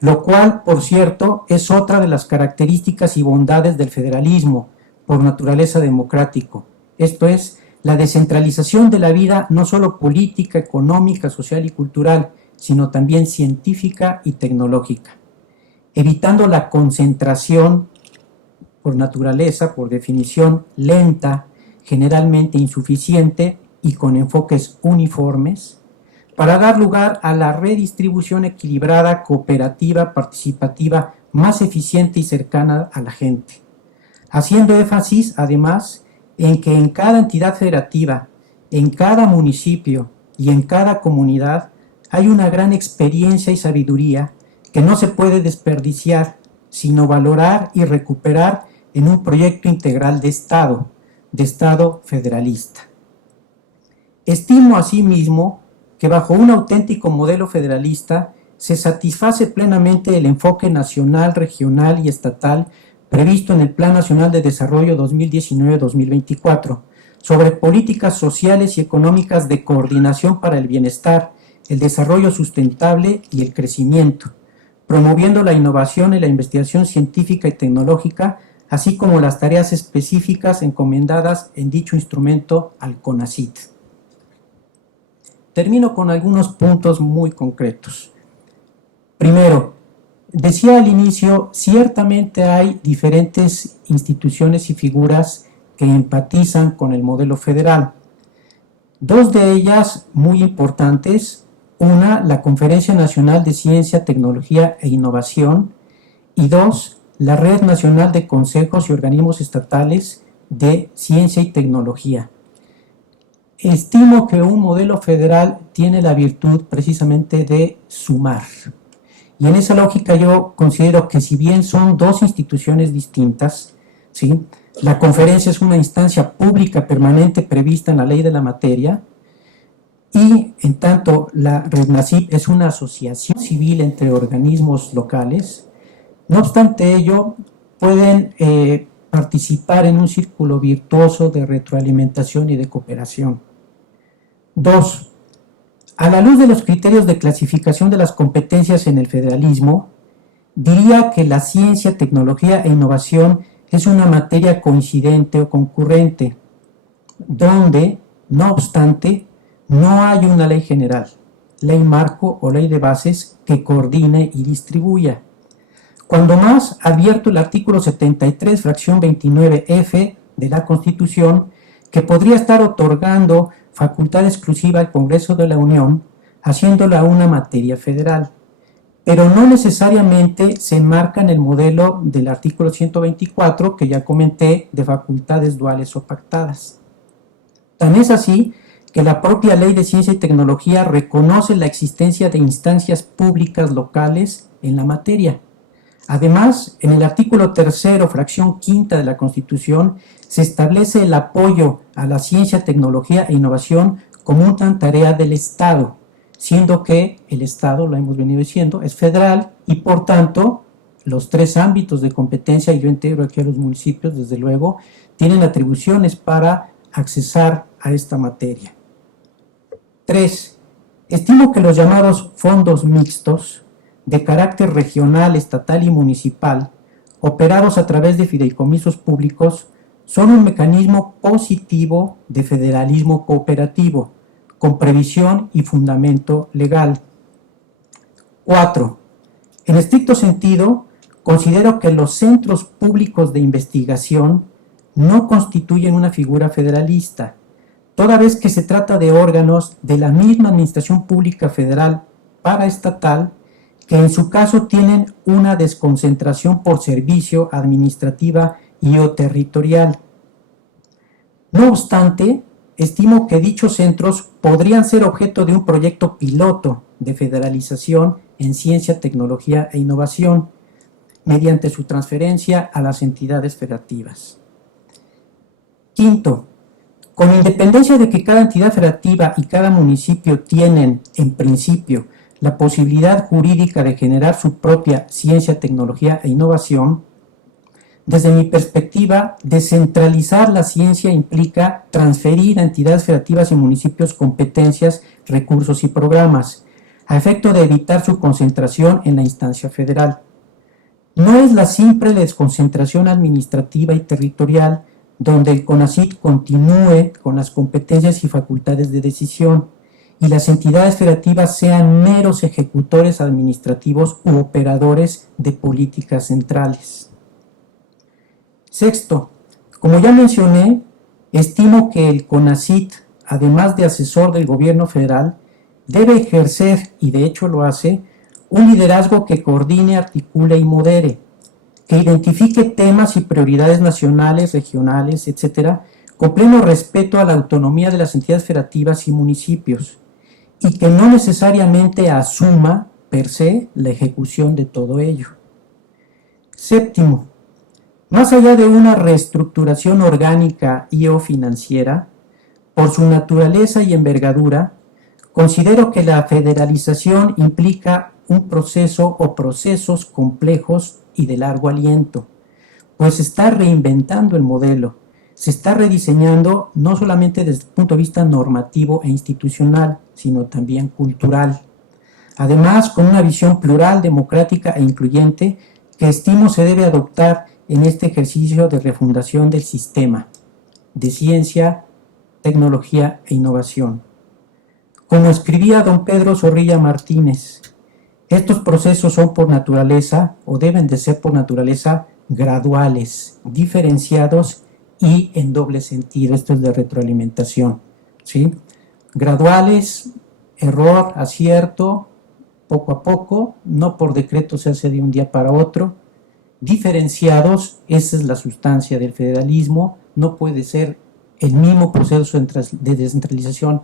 lo cual, por cierto, es otra de las características y bondades del federalismo, por naturaleza democrático, esto es, la descentralización de la vida no solo política, económica, social y cultural, sino también científica y tecnológica, evitando la concentración por naturaleza, por definición, lenta, generalmente insuficiente y con enfoques uniformes, para dar lugar a la redistribución equilibrada, cooperativa, participativa, más eficiente y cercana a la gente, haciendo énfasis, además, en que en cada entidad federativa, en cada municipio y en cada comunidad hay una gran experiencia y sabiduría que no se puede desperdiciar, sino valorar y recuperar en un proyecto integral de Estado federalista. Estimo asimismo que bajo un auténtico modelo federalista se satisface plenamente el enfoque nacional, regional y estatal previsto en el Plan Nacional de Desarrollo 2019-2024, sobre políticas sociales y económicas de coordinación para el bienestar, el desarrollo sustentable y el crecimiento, promoviendo la innovación y la investigación científica y tecnológica, así como las tareas específicas encomendadas en dicho instrumento al CONACYT. Termino con algunos puntos muy concretos. Primero, decía al inicio, ciertamente hay diferentes instituciones y figuras que empatizan con el modelo federal. Dos de ellas muy importantes, una, la Conferencia Nacional de Ciencia, Tecnología e Innovación, y dos, la Red Nacional de Consejos y Organismos Estatales de Ciencia y Tecnología. Estimo que un modelo federal tiene la virtud precisamente de sumar. Y en esa lógica yo considero que si bien son dos instituciones distintas, ¿sí? La conferencia es una instancia pública permanente prevista en la ley de la materia, y en tanto la REDNACIP es una asociación civil entre organismos locales, no obstante ello, pueden participar en un círculo virtuoso de retroalimentación y de cooperación. 2. A la luz de los criterios de clasificación de las competencias en el federalismo, diría que la ciencia, tecnología e innovación es una materia coincidente o concurrente, donde, no obstante, no hay una ley general, ley marco o ley de bases que coordine y distribuya. Cuando más, advierto el artículo 73, fracción 29F de la Constitución, que podría estar otorgando facultad exclusiva al Congreso de la Unión, haciéndola una materia federal, pero no necesariamente se enmarca en el modelo del artículo 124 que ya comenté de facultades duales o pactadas. Tan es así que la propia Ley de Ciencia y Tecnología reconoce la existencia de instancias públicas locales en la materia. Además, en el artículo 3, fracción 5 de la Constitución, se establece el apoyo a la ciencia, tecnología e innovación como una tarea del Estado, siendo que el Estado, lo hemos venido diciendo, es federal y por tanto los 3 ámbitos de competencia, y yo integro aquí a los municipios, desde luego, tienen atribuciones para accesar a esta materia. 3. Estimo que los llamados fondos mixtos, de carácter regional, estatal y municipal, operados a través de fideicomisos públicos, son un mecanismo positivo de federalismo cooperativo, con previsión y fundamento legal. 4. En estricto sentido, considero que los centros públicos de investigación no constituyen una figura federalista, toda vez que se trata de órganos de la misma administración pública federal paraestatal, que en su caso tienen una desconcentración por servicio administrativa y o territorial. No obstante, estimo que dichos centros podrían ser objeto de un proyecto piloto de federalización en ciencia, tecnología e innovación, mediante su transferencia a las entidades federativas. 5. Con independencia de que cada entidad federativa y cada municipio tienen, en principio, la posibilidad jurídica de generar su propia ciencia, tecnología e innovación, desde mi perspectiva, descentralizar la ciencia implica transferir a entidades federativas y municipios competencias, recursos y programas, a efecto de evitar su concentración en la instancia federal. No es la simple desconcentración administrativa y territorial donde el CONACYT continúe con las competencias y facultades de decisión y las entidades federativas sean meros ejecutores administrativos u operadores de políticas centrales. 6. Como ya mencioné, estimo que el CONACYT, además de asesor del gobierno federal, debe ejercer, y de hecho lo hace, un liderazgo que coordine, articule y modere, que identifique temas y prioridades nacionales, regionales, etc., con pleno respeto a la autonomía de las entidades federativas y municipios, y que no necesariamente asuma, per se, la ejecución de todo ello. 7. Más allá de una reestructuración orgánica y o financiera, por su naturaleza y envergadura, considero que la federalización implica un proceso o procesos complejos y de largo aliento, pues se está reinventando el modelo, se está rediseñando no solamente desde el punto de vista normativo e institucional, sino también cultural. Además, con una visión plural, democrática e incluyente que estimo se debe adoptar en este ejercicio de refundación del sistema de ciencia, tecnología e innovación. Como escribía don Pedro Zorrilla Martínez, estos procesos son por naturaleza, o deben de ser por naturaleza, graduales, diferenciados y en doble sentido. Esto es de retroalimentación, ¿sí? Graduales, error, acierto, poco a poco, no por decreto se hace de un día para otro. Diferenciados, esa es la sustancia del federalismo, no puede ser el mismo proceso de descentralización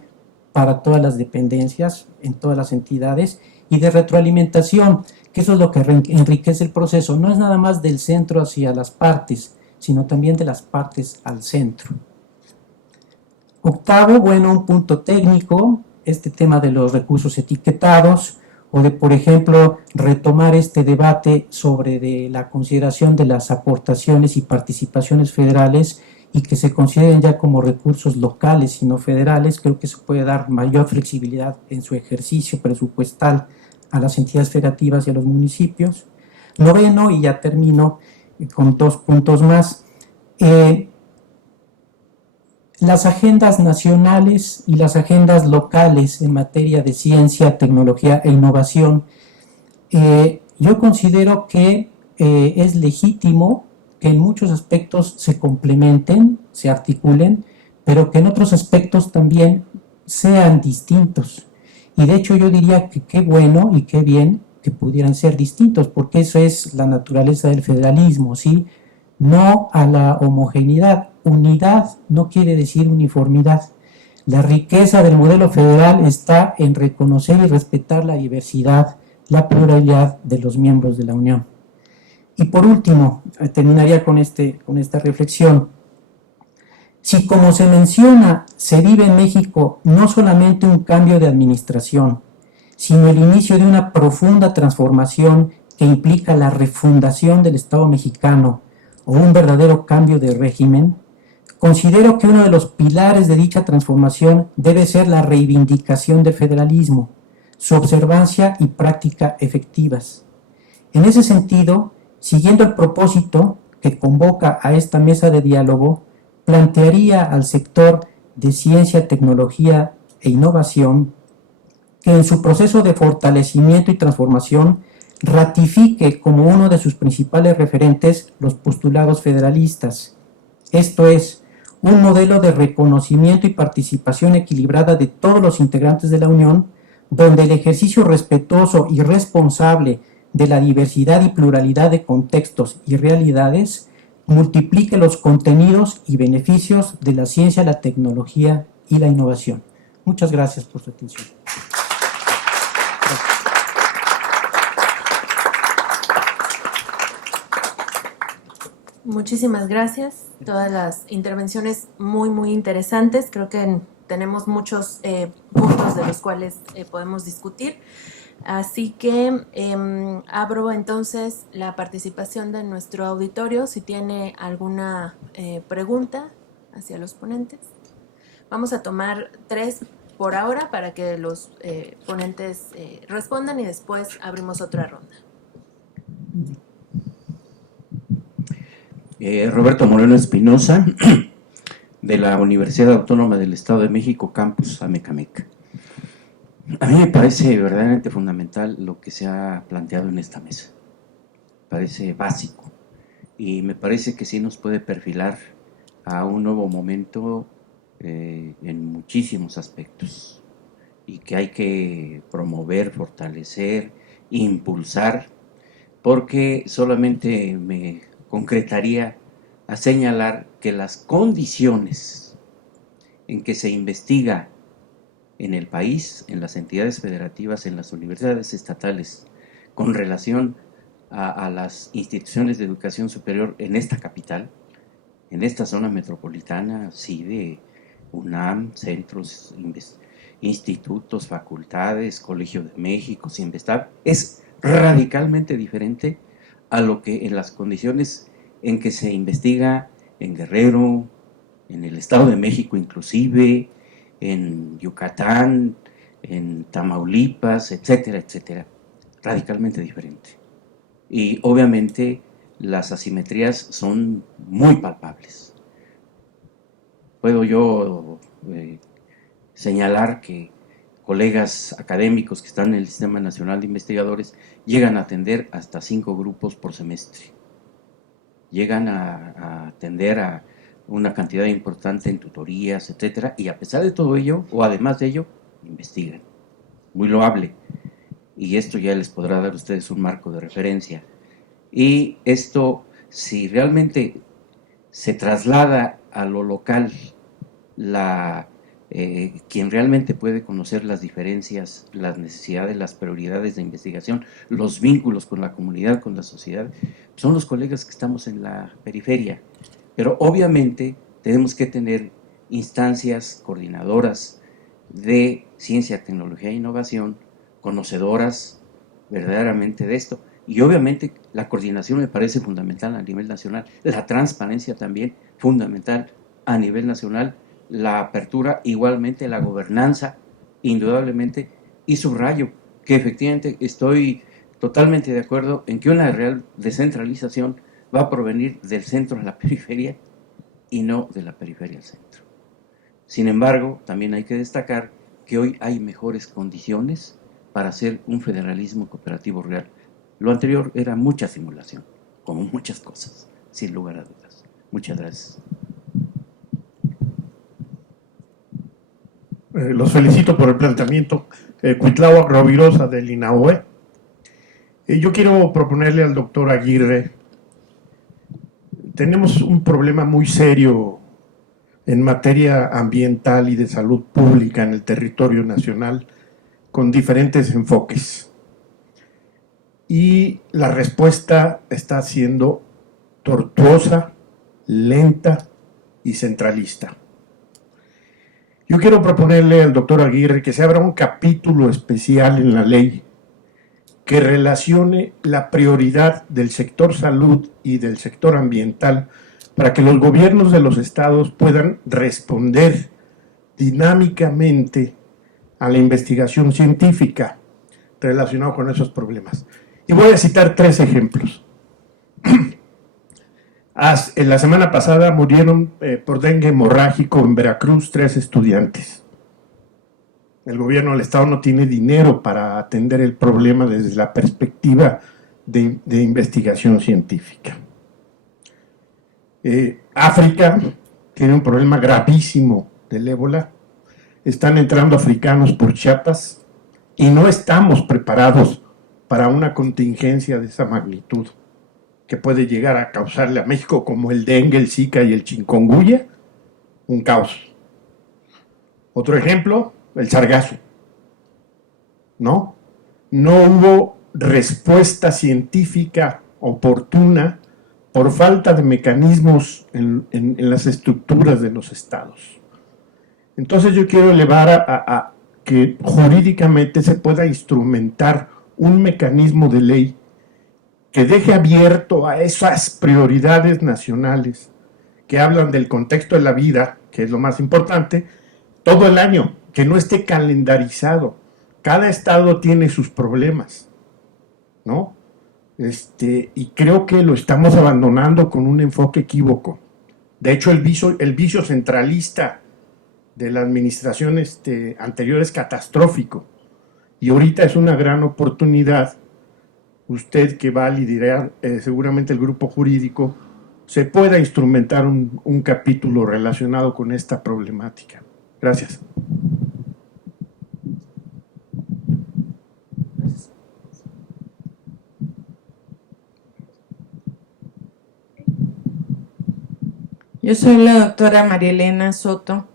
para todas las dependencias, en todas las entidades, y de retroalimentación, que eso es lo que enriquece el proceso, no es nada más del centro hacia las partes, sino también de las partes al centro. 8, bueno, un punto técnico, este tema de los recursos etiquetados, o de, por ejemplo, retomar este debate sobre de la consideración de las aportaciones y participaciones federales y que se consideren ya como recursos locales y no federales. Creo que eso puede dar mayor flexibilidad en su ejercicio presupuestal a las entidades federativas y a los municipios. Noveno, y ya termino con 2 puntos más, las agendas nacionales y las agendas locales en materia de ciencia, tecnología e innovación. Yo considero que es legítimo que en muchos aspectos se complementen, se articulen, pero que en otros aspectos también sean distintos. Y de hecho yo diría que qué bueno y qué bien que pudieran ser distintos, porque eso es la naturaleza del federalismo, ¿sí? No a la homogeneidad. Unidad no quiere decir uniformidad. La riqueza del modelo federal está en reconocer y respetar la diversidad, la pluralidad de los miembros de la Unión. Y por último, terminaría con esta reflexión. Si, como se menciona, se vive en México no solamente un cambio de administración, sino el inicio de una profunda transformación que implica la refundación del Estado mexicano o un verdadero cambio de régimen, considero que uno de los pilares de dicha transformación debe ser la reivindicación del federalismo, su observancia y práctica efectivas. En ese sentido, siguiendo el propósito que convoca a esta mesa de diálogo, plantearía al sector de ciencia, tecnología e innovación que en su proceso de fortalecimiento y transformación ratifique como uno de sus principales referentes los postulados federalistas, esto es, un modelo de reconocimiento y participación equilibrada de todos los integrantes de la Unión, donde el ejercicio respetuoso y responsable de la diversidad y pluralidad de contextos y realidades multiplique los contenidos y beneficios de la ciencia, la tecnología y la innovación. Muchas gracias por su atención. Muchísimas gracias. Todas las intervenciones muy interesantes. Creo que tenemos muchos puntos de los cuales podemos discutir. Así que abro entonces la participación de nuestro auditorio. Si tiene alguna pregunta hacia los ponentes. Vamos a tomar 3 por ahora para que los ponentes respondan y después abrimos otra ronda. Roberto Moreno Espinosa, de la Universidad Autónoma del Estado de México, Campus Amecameca. A mí me parece verdaderamente fundamental lo que se ha planteado en esta mesa. Parece básico y me parece que sí nos puede perfilar a un nuevo momento en muchísimos aspectos y que hay que promover, fortalecer, impulsar, porque solamente me concretaría a señalar que las condiciones en que se investiga en el país, en las entidades federativas, en las universidades estatales, con relación a las instituciones de educación superior en esta capital, en esta zona metropolitana, CIDE, UNAM, centros, institutos, facultades, Colegio de México, CINVESTAB, es radicalmente diferente a lo que en las condiciones en que se investiga en Guerrero, en el Estado de México inclusive, en Yucatán, en Tamaulipas, etcétera, etcétera, radicalmente diferente. Y obviamente las asimetrías son muy palpables. Puedo yo señalar que colegas académicos que están en el Sistema Nacional de Investigadores llegan a atender hasta 5 grupos por semestre. Llegan a atender a una cantidad importante en tutorías, etcétera, y a pesar de todo ello, o además de ello, investigan. Muy loable. Y esto ya les podrá dar a ustedes un marco de referencia. Y esto, si realmente se traslada a lo local, quien realmente puede conocer las diferencias, las necesidades, las prioridades de investigación, los vínculos con la comunidad, con la sociedad, son los colegas que estamos en la periferia. Pero obviamente tenemos que tener instancias coordinadoras de ciencia, tecnología e innovación, conocedoras verdaderamente de esto. Y obviamente la coordinación me parece fundamental a nivel nacional, la transparencia también fundamental a nivel nacional, la apertura, igualmente la gobernanza, indudablemente, y subrayo que efectivamente estoy totalmente de acuerdo en que una real descentralización va a provenir del centro a la periferia y no de la periferia al centro. Sin embargo, también hay que destacar que hoy hay mejores condiciones para hacer un federalismo cooperativo real. Lo anterior era mucha simulación, como muchas cosas, sin lugar a dudas. Muchas gracias. Los felicito por el planteamiento. Cuitláhuac Rovirosa del INAHUE. Yo quiero proponerle al doctor Aguirre, tenemos un problema muy serio en materia ambiental y de salud pública en el territorio nacional, con diferentes enfoques. Y la respuesta está siendo tortuosa, lenta y centralista. Yo quiero proponerle al doctor Aguirre que se abra un capítulo especial en la ley que relacione la prioridad del sector salud y del sector ambiental para que los gobiernos de los estados puedan responder dinámicamente a la investigación científica relacionada con esos problemas. Y voy a citar 3 ejemplos. En la semana pasada murieron por dengue hemorrágico en Veracruz 3 estudiantes. El gobierno del estado no tiene dinero para atender el problema desde la perspectiva de investigación científica. África tiene un problema gravísimo del ébola. Están entrando africanos por Chiapas y no estamos preparados para una contingencia de esa magnitud que puede llegar a causarle a México, como el dengue, el zika y el chikungunya, un caos. Otro ejemplo, el sargazo. No hubo respuesta científica oportuna por falta de mecanismos en las estructuras de los estados. Entonces yo quiero elevar a que jurídicamente se pueda instrumentar un mecanismo de ley que deje abierto a esas prioridades nacionales que hablan del contexto de la vida, que es lo más importante, todo el año, que no esté calendarizado. Cada estado tiene sus problemas, ¿no? Y creo que lo estamos abandonando con un enfoque equívoco. De hecho, el vicio centralista de la administración anterior es catastrófico. Y ahorita es una gran oportunidad. Usted, que va a liderar seguramente el grupo jurídico, se pueda instrumentar un capítulo relacionado con esta problemática. Gracias. Yo soy la doctora María Elena Soto,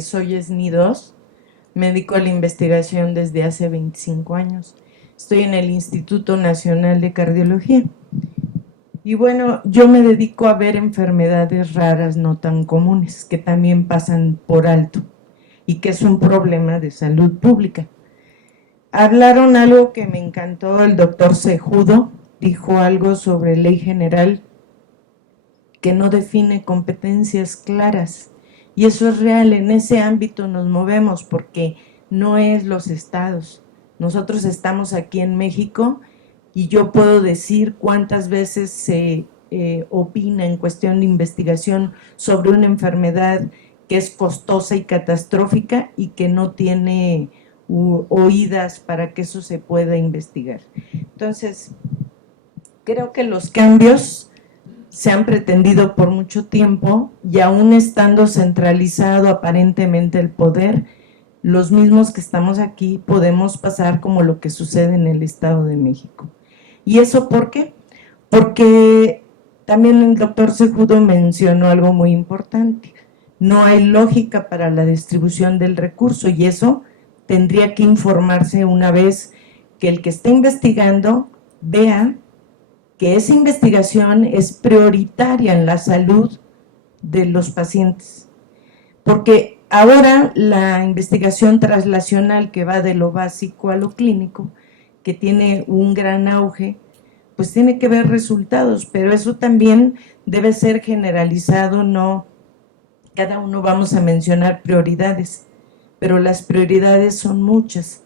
soy SNI 2, me dedico a la investigación desde hace 25 años. Estoy en el Instituto Nacional de Cardiología. Y bueno, yo me dedico a ver enfermedades raras no tan comunes, que también pasan por alto y que es un problema de salud pública. Hablaron algo que me encantó, el doctor Cejudo dijo algo sobre ley general que no define competencias claras. Y eso es real, en ese ámbito nos movemos porque no es los estados. Nosotros estamos aquí en México y yo puedo decir cuántas veces se opina en cuestión de investigación sobre una enfermedad que es costosa y catastrófica y que no tiene oídas para que eso se pueda investigar. Entonces, creo que los cambios se han pretendido por mucho tiempo y aún estando centralizado aparentemente el poder, los mismos que estamos aquí podemos pasar como lo que sucede en el Estado de México. ¿Y eso por qué? Porque también el doctor Cejudo mencionó algo muy importante. No hay lógica para la distribución del recurso y eso tendría que informarse una vez que el que está investigando vea que esa investigación es prioritaria en la salud de los pacientes. Porque ahora la investigación translacional que va de lo básico a lo clínico, que tiene un gran auge, pues tiene que ver resultados, pero eso también debe ser generalizado, no cada uno vamos a mencionar prioridades, pero las prioridades son muchas.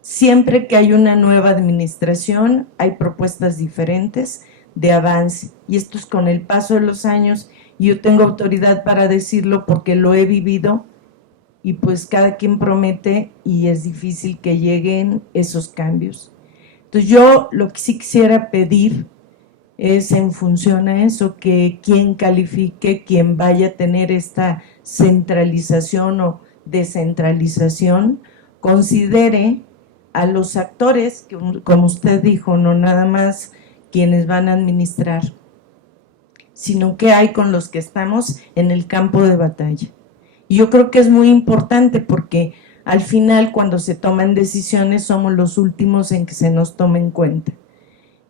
Siempre que hay una nueva administración, hay propuestas diferentes de avance, y esto es con el paso de los años, y yo tengo autoridad para decirlo porque lo he vivido, y pues cada quien promete y es difícil que lleguen esos cambios. Entonces yo lo que sí quisiera pedir es en función a eso, que quien califique, quien vaya a tener esta centralización o descentralización, considere a los actores, que como usted dijo, no nada más quienes van a administrar, sino que hay con los que estamos en el campo de batalla. Y yo creo que es muy importante porque al final cuando se toman decisiones somos los últimos en que se nos tome en cuenta.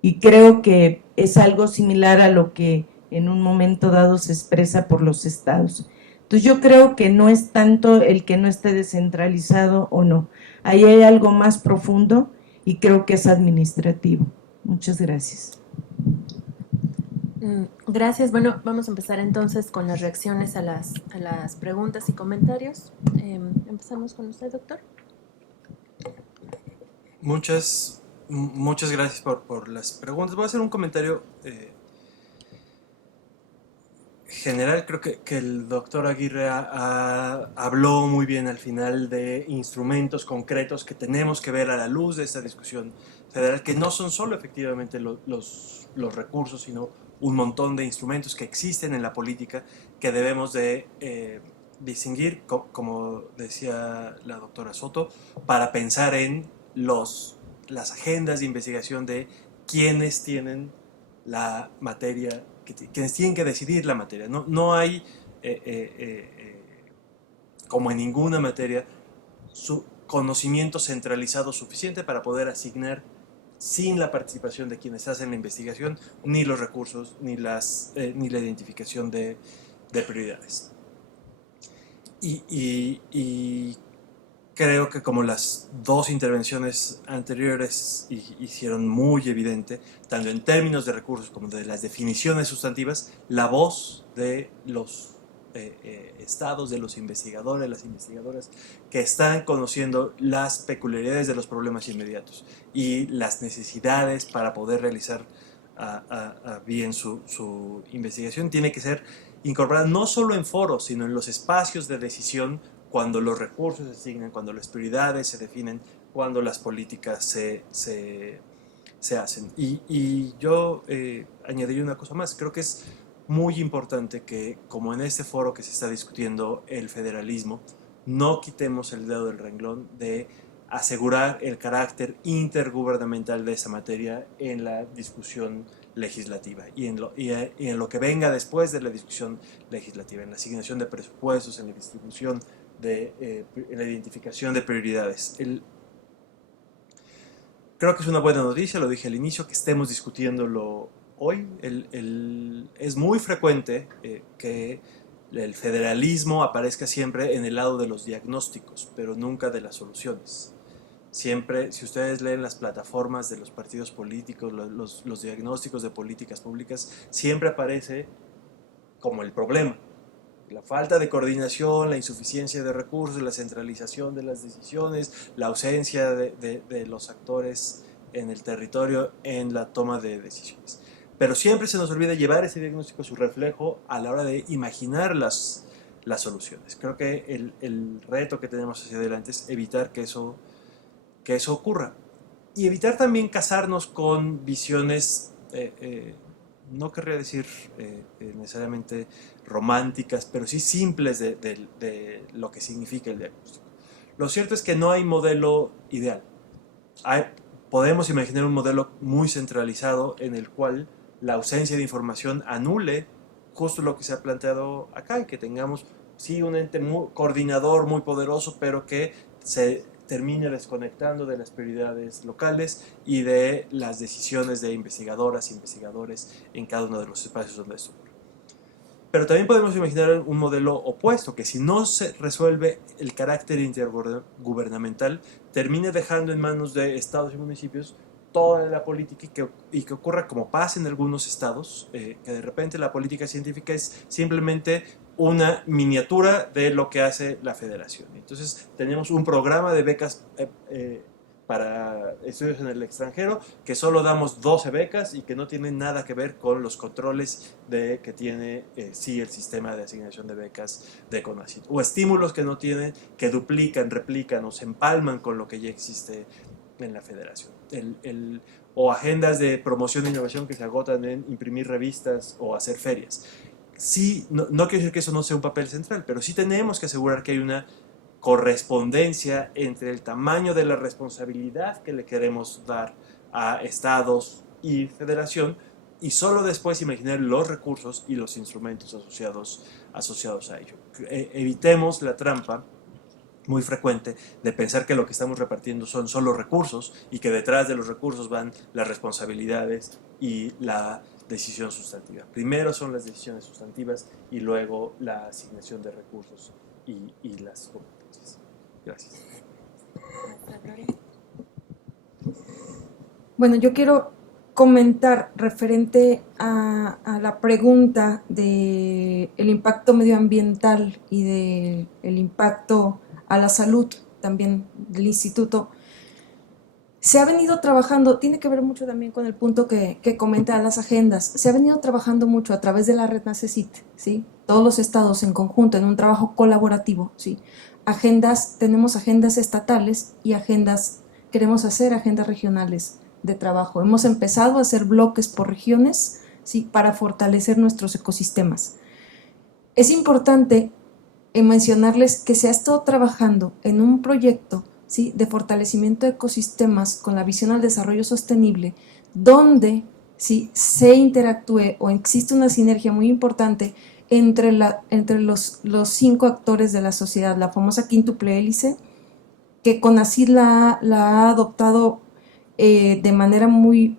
Y creo que es algo similar a lo que en un momento dado se expresa por los estados. Entonces yo creo que no es tanto el que no esté descentralizado o no. Ahí hay algo más profundo y creo que es administrativo. Muchas gracias. Gracias. Bueno, vamos a empezar entonces con las reacciones a las preguntas y comentarios. Empezamos con usted, doctor. Muchas gracias por las preguntas. Voy a hacer un comentario general. Creo que el doctor Aguirre habló muy bien al final de instrumentos concretos que tenemos que ver a la luz de esta discusión federal, que no son solo efectivamente los recursos, sino un montón de instrumentos que existen en la política que debemos de distinguir, como decía la doctora Soto, para pensar en las agendas de investigación de quienes tienen la materia, quienes tienen que decidir la materia. No hay, como en ninguna materia, su conocimiento centralizado suficiente para poder asignar sin la participación de quienes hacen la investigación, ni los recursos, ni la identificación de prioridades. Y creo que como las dos intervenciones anteriores hicieron muy evidente, tanto en términos de recursos como de las definiciones sustantivas, la voz de los estados, de los investigadores, las investigadoras que están conociendo las peculiaridades de los problemas inmediatos y las necesidades para poder realizar bien su investigación, tiene que ser incorporada no solo en foros, sino en los espacios de decisión, cuando los recursos se asignan, cuando las prioridades se definen, cuando las políticas se hacen. Y yo añadiría una cosa más. Creo que es muy importante que, como en este foro que se está discutiendo el federalismo, no quitemos el dedo del renglón de asegurar el carácter intergubernamental de esa materia en la discusión legislativa y en lo que venga después de la discusión legislativa, en la asignación de presupuestos, en la distribución en la identificación de prioridades. Creo que es una buena noticia, lo dije al inicio, que estemos discutiéndolo hoy. Es muy frecuente que el federalismo aparezca siempre en el lado de los diagnósticos, pero nunca de las soluciones. Siempre, si ustedes leen las plataformas de los partidos políticos, los diagnósticos de políticas públicas, siempre aparece como el problema. La falta de coordinación, la insuficiencia de recursos, la centralización de las decisiones, la ausencia de los actores en el territorio en la toma de decisiones. Pero siempre se nos olvida llevar ese diagnóstico, su reflejo, a la hora de imaginar las soluciones. Creo que el reto que tenemos hacia adelante es evitar que eso ocurra. Y evitar también casarnos con visiones, no querría decir necesariamente románticas, pero sí simples de lo que significa el diagnóstico. Lo cierto es que no hay modelo ideal. Podemos imaginar un modelo muy centralizado en el cual la ausencia de información anule justo lo que se ha planteado acá, y que tengamos sí un ente coordinador muy poderoso, pero que se termine desconectando de las prioridades locales y de las decisiones de investigadoras e investigadores en cada uno de los espacios donde esto ocurre. Pero también podemos imaginar un modelo opuesto, que si no se resuelve el carácter intergubernamental, termine dejando en manos de estados y municipios toda la política y que ocurra como pasa en algunos estados, que de repente la política científica es simplemente una miniatura de lo que hace la federación. Entonces tenemos un programa de becas para estudios en el extranjero, que solo damos 12 becas y que no tienen nada que ver con los controles que tiene sí el sistema de asignación de becas de CONACYT, o estímulos que no tienen, que duplican, replican o se empalman con lo que ya existe en la federación. O agendas de promoción e innovación que se agotan en imprimir revistas o hacer ferias. Sí, no quiero decir que eso no sea un papel central, pero sí tenemos que asegurar que hay una correspondencia entre el tamaño de la responsabilidad que le queremos dar a estados y federación, y solo después imaginar los recursos y los instrumentos asociados a ello. Evitemos la trampa muy frecuente de pensar que lo que estamos repartiendo son solo recursos y que detrás de los recursos van las responsabilidades y la decisión sustantiva. Primero son las decisiones sustantivas y luego la asignación de recursos y las competencias. Gracias. Bueno, yo quiero comentar referente a la pregunta del impacto medioambiental y del impacto a la salud también del instituto. Se ha venido trabajando, tiene que ver mucho también con el punto que comenta las agendas, se ha venido trabajando mucho a través de la red NACECYT, ¿sí? Todos los estados en conjunto, en un trabajo colaborativo, ¿sí? Tenemos agendas estatales y queremos hacer agendas regionales de trabajo. Hemos empezado a hacer bloques por regiones, ¿sí? Para fortalecer nuestros ecosistemas. Es importante mencionarles que se ha estado trabajando en un proyecto, ¿sí? De fortalecimiento de ecosistemas con la visión al desarrollo sostenible, donde, ¿sí? Se interactúe o existe una sinergia muy importante entre los 5 actores de la sociedad, la famosa quíntuple hélice, que CONACYT la ha adoptado de manera muy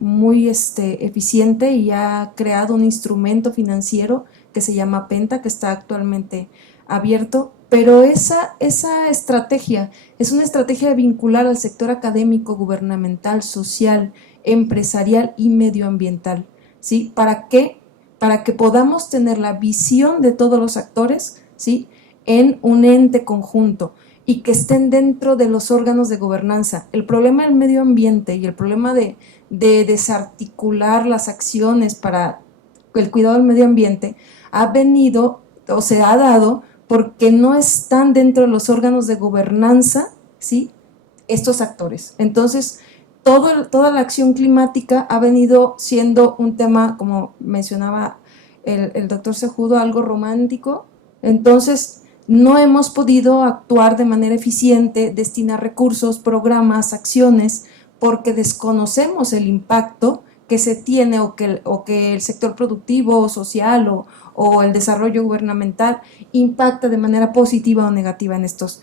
eficiente y ha creado un instrumento financiero que se llama PENTA, que está actualmente abierto, pero esa estrategia es una estrategia de vincular al sector académico, gubernamental, social, empresarial y medioambiental, ¿sí? ¿Para qué? Para que podamos tener la visión de todos los actores, ¿sí? En un ente conjunto y que estén dentro de los órganos de gobernanza. El problema del medio ambiente y el problema de desarticular las acciones para el cuidado del medio ambiente ha venido o se ha dado porque no están dentro de los órganos de gobernanza, ¿sí? Estos actores. Entonces, toda la acción climática ha venido siendo un tema, como mencionaba el doctor Sejudo, algo romántico. Entonces, no hemos podido actuar de manera eficiente, destinar recursos, programas, acciones, porque desconocemos el impacto que se tiene o que el sector productivo, social o el desarrollo gubernamental impacta de manera positiva o negativa en estos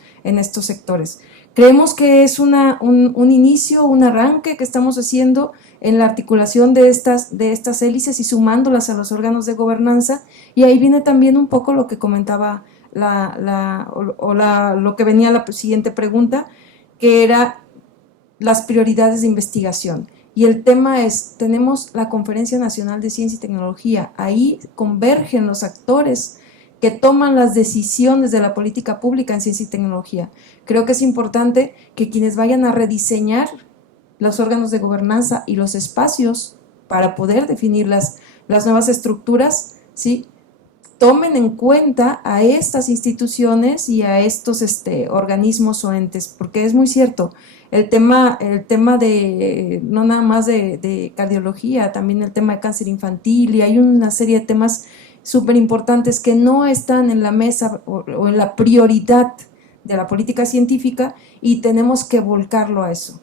sectores. Creemos que es un inicio, un arranque que estamos haciendo en la articulación de estas hélices y sumándolas a los órganos de gobernanza, y ahí viene también un poco lo que comentaba lo que venía la siguiente pregunta, que era las prioridades de investigación. Y el tema es, tenemos la Conferencia Nacional de Ciencia y Tecnología, ahí convergen los actores que toman las decisiones de la política pública en ciencia y tecnología. Creo que es importante que quienes vayan a rediseñar los órganos de gobernanza y los espacios para poder definir las nuevas estructuras, ¿sí? Tomen en cuenta a estas instituciones y a estos organismos o entes, porque es muy cierto, el tema de, no nada más de cardiología, también el tema de cáncer infantil, y hay una serie de temas súper importantes que no están en la mesa o en la prioridad de la política científica, y tenemos que volcarlo a eso.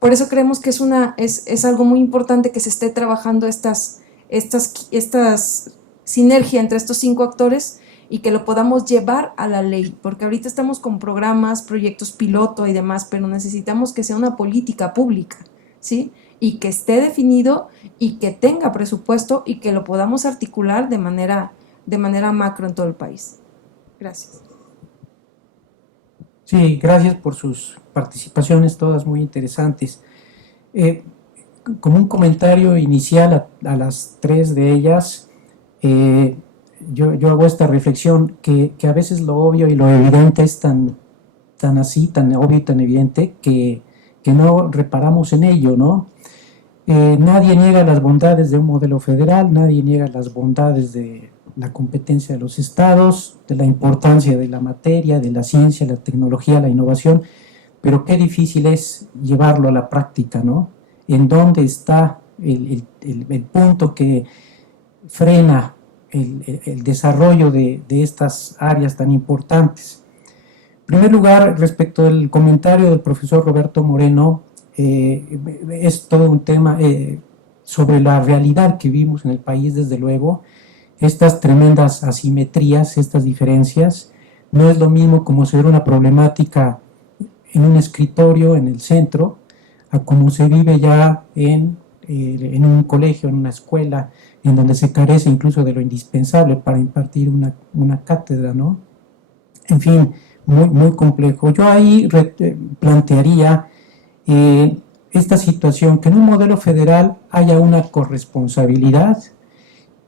Por eso creemos que es algo muy importante que se esté trabajando esta sinergia entre estos 5 actores y que lo podamos llevar a la ley, porque ahorita estamos con programas, proyectos piloto y demás, pero necesitamos que sea una política pública, ¿sí? y que esté definido y que tenga presupuesto y que lo podamos articular de manera macro en todo el país. Gracias. Sí, gracias por sus participaciones, todas muy interesantes. Como un comentario inicial a las tres de ellas, yo hago esta reflexión que a veces lo obvio y lo evidente es tan obvio y tan evidente que no reparamos en ello, ¿no? Nadie niega las bondades de un modelo federal, nadie niega las bondades de la competencia de los estados, de la importancia de la materia, de la ciencia, la tecnología, la innovación, pero qué difícil es llevarlo a la práctica, ¿no? ¿En dónde está el punto que frena el desarrollo de estas áreas tan importantes? En primer lugar, respecto del comentario del profesor Roberto Moreno, es todo un tema sobre la realidad que vivimos en el país, desde luego, estas tremendas asimetrías, estas diferencias. No es lo mismo como se ve una problemática en un escritorio, en el centro, a como se vive ya en un colegio, en una escuela, en donde se carece incluso de lo indispensable para impartir una cátedra, ¿no? En fin, muy, muy complejo. Yo ahí plantearía esta situación, que en un modelo federal haya una corresponsabilidad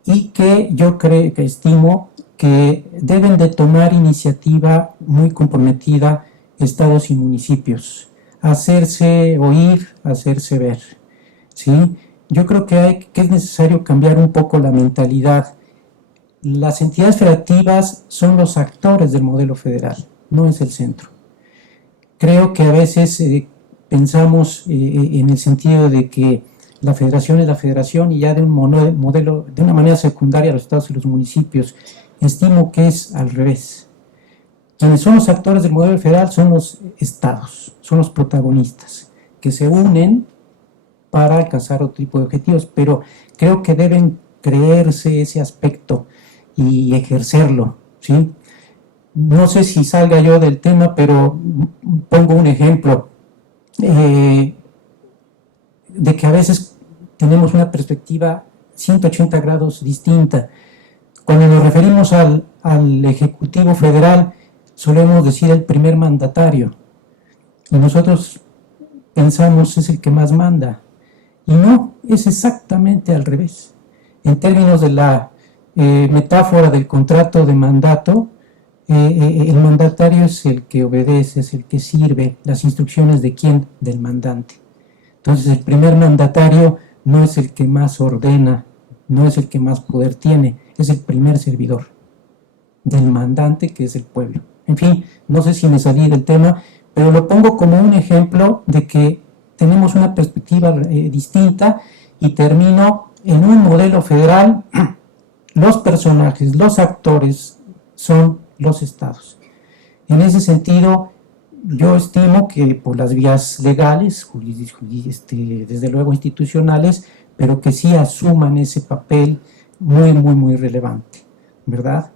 y que yo estimo que deben de tomar iniciativa muy comprometida estados y municipios, hacerse oír, hacerse ver, ¿sí? Yo creo que es necesario cambiar un poco la mentalidad. Las entidades federativas son los actores del modelo federal, no es el centro. Creo que a veces pensamos en el sentido de que la federación es la federación y ya de un modelo, de una manera secundaria, los estados y los municipios. Estimo que es al revés. Quienes son los actores del modelo federal son los estados, son los protagonistas, que se unen para alcanzar otro tipo de objetivos, pero creo que deben creerse ese aspecto y ejercerlo, ¿sí? No sé si salga yo del tema, pero pongo un ejemplo de que a veces tenemos una perspectiva 180 grados distinta. Cuando nos referimos al Ejecutivo Federal, solemos decir el primer mandatario, y nosotros pensamos es el que más manda, y no, es exactamente al revés. En términos de la metáfora del contrato de mandato, el mandatario es el que obedece, es el que sirve las instrucciones de quién, del mandante. Entonces el primer mandatario no es el que más ordena, no es el que más poder tiene, es el primer servidor del mandante, que es el pueblo. En fin, no sé si me salí del tema, pero lo pongo como un ejemplo de que tenemos una perspectiva distinta, y termino en un modelo federal. Los personajes, los actores son los estados. En ese sentido, yo estimo que por las vías legales, desde luego institucionales, pero que sí asuman ese papel muy, muy, muy relevante, ¿verdad?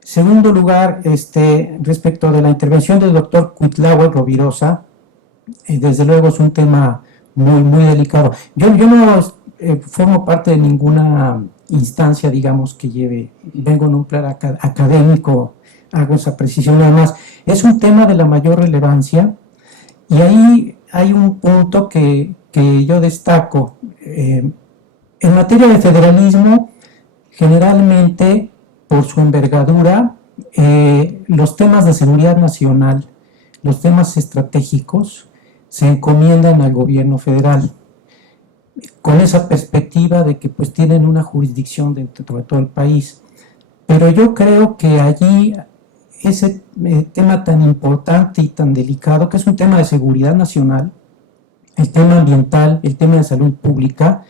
Segundo lugar, respecto de la intervención del doctor Cuitlahua Rovirosa, desde luego es un tema muy, muy delicado. Yo no formo parte de ninguna instancia, digamos, que vengo en un plan académico, hago esa precisión nada más. Es un tema de la mayor relevancia, y ahí hay un punto que yo destaco. En materia de federalismo, generalmente, por su envergadura, los temas de seguridad nacional, los temas estratégicos, se encomiendan al gobierno federal, con esa perspectiva de que pues tienen una jurisdicción dentro de todo el país. Pero yo creo que allí ese tema tan importante y tan delicado, que es un tema de seguridad nacional, el tema ambiental, el tema de salud pública,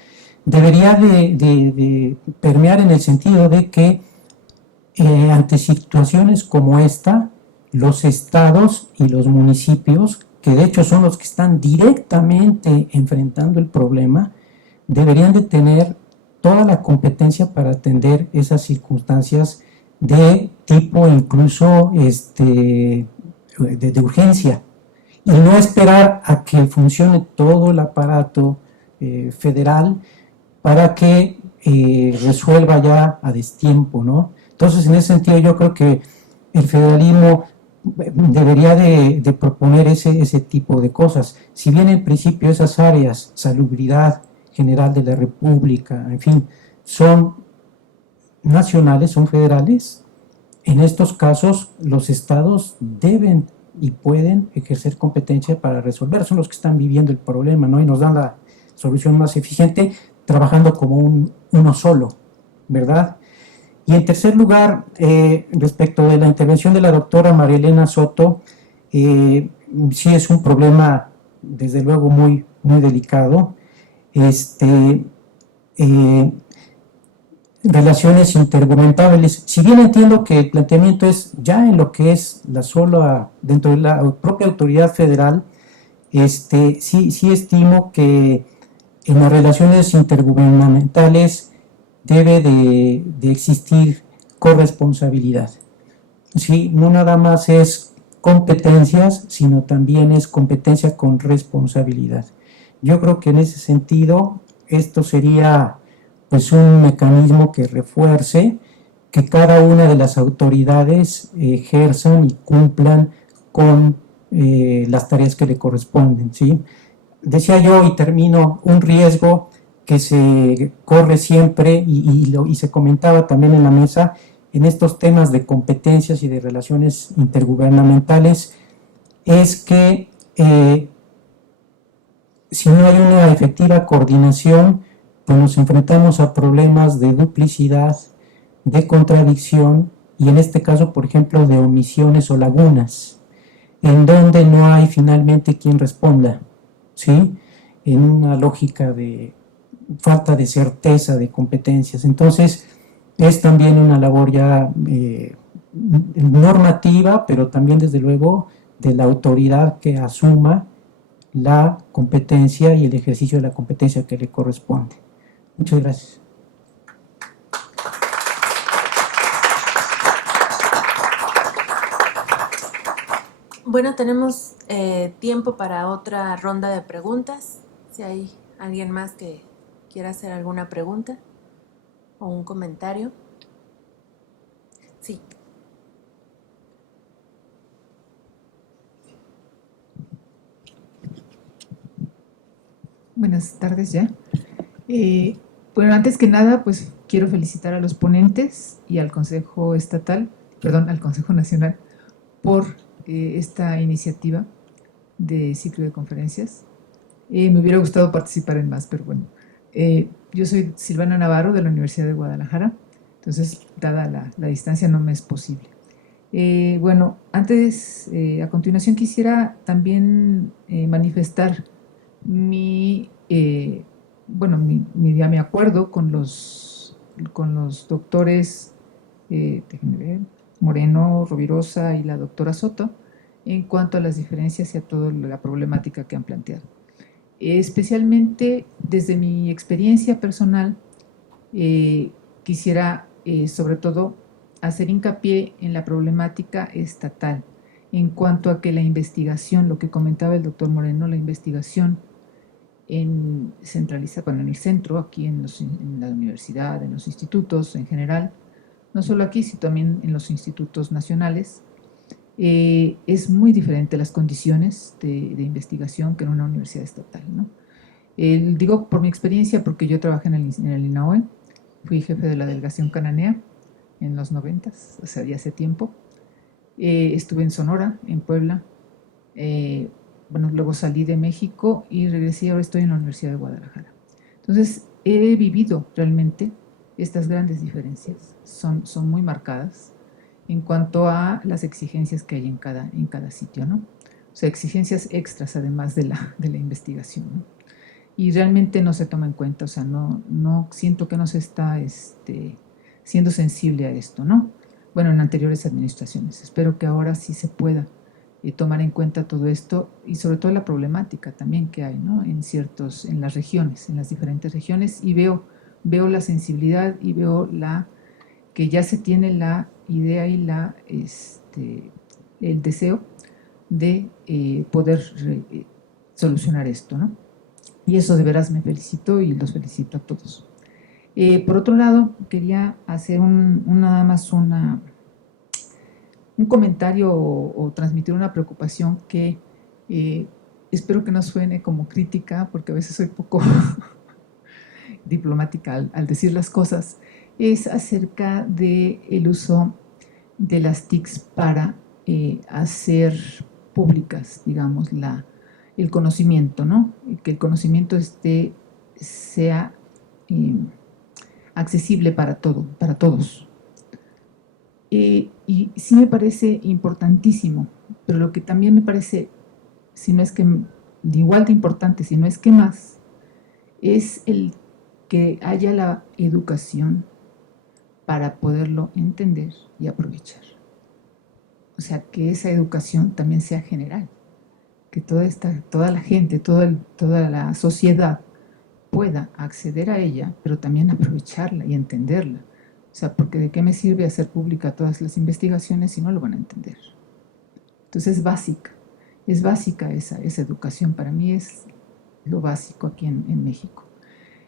debería de permear en el sentido de que ante situaciones como esta, los estados y los municipios, que de hecho son los que están directamente enfrentando el problema, deberían de tener toda la competencia para atender esas circunstancias de tipo incluso de urgencia, y no esperar a que funcione todo el aparato federal para que resuelva ya a destiempo, ¿no? Entonces, en ese sentido, yo creo que el federalismo debería de proponer ese tipo de cosas. Si bien en principio esas áreas, salubridad general de la República, en fin, son nacionales, son federales, en estos casos los estados deben y pueden ejercer competencia para resolver, son los que están viviendo el problema, ¿no? Y nos dan la solución más eficiente trabajando como uno solo, ¿verdad? Y en tercer lugar, respecto de la intervención de la doctora María Elena Soto, sí es un problema desde luego muy, muy delicado. Relaciones intergubernamentales. Si bien entiendo que el planteamiento es ya en lo que es la sola, dentro de la propia autoridad federal, sí estimo que en las relaciones intergubernamentales debe de existir corresponsabilidad. Sí, no nada más es competencias, sino también es competencia con responsabilidad. Yo creo que en ese sentido esto sería pues un mecanismo que refuerce que cada una de las autoridades ejerzan y cumplan con las tareas que le corresponden, ¿sí? Decía yo, y termino, un riesgo que se corre siempre y se comentaba también en la mesa en estos temas de competencias y de relaciones intergubernamentales es que si no hay una efectiva coordinación, pues nos enfrentamos a problemas de duplicidad, de contradicción y en este caso, por ejemplo, de omisiones o lagunas, en donde no hay finalmente quien responda, ¿sí? En una lógica de falta de certeza de competencias. Entonces, es también una labor ya normativa, pero también desde luego de la autoridad que asuma la competencia y el ejercicio de la competencia que le corresponde. Muchas gracias. Bueno, tenemos tiempo para otra ronda de preguntas. Si hay alguien más que quiera hacer alguna pregunta o un comentario. Sí. Buenas tardes ya. Bueno, antes que nada, pues quiero felicitar a los ponentes y al Consejo Estatal, perdón, al Consejo Nacional por esta iniciativa de ciclo de conferencias. Me hubiera gustado participar en más, pero bueno. Yo soy Silvana Navarro de la Universidad de Guadalajara, entonces, dada la distancia, no me es posible. Bueno, antes, a continuación quisiera también manifestar mi acuerdo con los doctores Moreno, Rovirosa y la doctora Soto en cuanto a las diferencias y a toda la problemática que han planteado. Especialmente desde mi experiencia personal, quisiera sobre todo hacer hincapié en la problemática estatal en cuanto a que la investigación, lo que comentaba el doctor Moreno, la investigación en el centro, aquí en la universidad, en los institutos en general, no solo aquí, sino también en los institutos nacionales, es muy diferente las condiciones de investigación que en una universidad estatal, ¿no? Digo por mi experiencia porque yo trabajé en el INAOE, fui jefe de la delegación cananea en los 90s, o sea, ya hace tiempo. Estuve en Sonora, en Puebla, luego salí de México y regresé y ahora estoy en la Universidad de Guadalajara. Entonces, he vivido realmente estas grandes diferencias, son muy marcadas en cuanto a las exigencias que hay en cada sitio, ¿no? O sea, exigencias extras además de la investigación, ¿no? Y realmente no se toma en cuenta, o sea, no siento que no se está siendo sensible a esto, ¿no? Bueno, en anteriores administraciones. Espero que ahora sí se pueda tomar en cuenta todo esto y sobre todo la problemática también que hay, ¿no? En las regiones, en las diferentes regiones, y veo la sensibilidad y veo que ya se tiene la idea y el deseo de poder solucionar esto, ¿no? Y eso de veras me felicito y los felicito a todos. Por otro lado, quería hacer nada más un comentario o transmitir una preocupación que espero que no suene como crítica, porque a veces soy poco diplomática al decir las cosas, es acerca del uso de las TICs para hacer públicas, digamos, el conocimiento, ¿no? Que el conocimiento sea accesible para todos. Y sí me parece importantísimo, pero lo que también me parece, si no es que de igual de importante, si no es que más, es el que haya la educación para poderlo entender y aprovechar. O sea, que esa educación también sea general, que toda la gente, toda la sociedad pueda acceder a ella, pero también aprovecharla y entenderla. O sea, porque ¿de qué me sirve hacer pública todas las investigaciones si no lo van a entender? Entonces es básica esa educación. Para mí es lo básico aquí en México.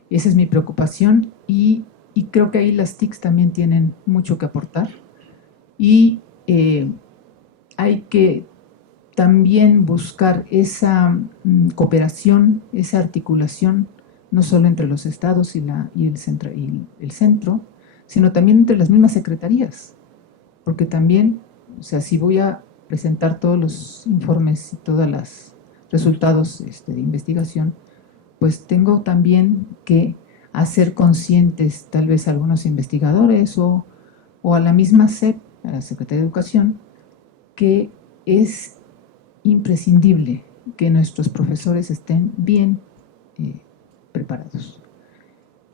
Esa es mi preocupación y creo que ahí las TICs también tienen mucho que aportar. Y hay que también buscar esa cooperación, esa articulación, no solo entre los estados y el centro, sino también entre las mismas secretarías, porque también, o sea, si voy a presentar todos los informes y todos los resultados de investigación, pues tengo también que hacer conscientes tal vez a algunos investigadores o a la misma SEP, a la Secretaría de Educación, que es imprescindible que nuestros profesores estén bien preparados.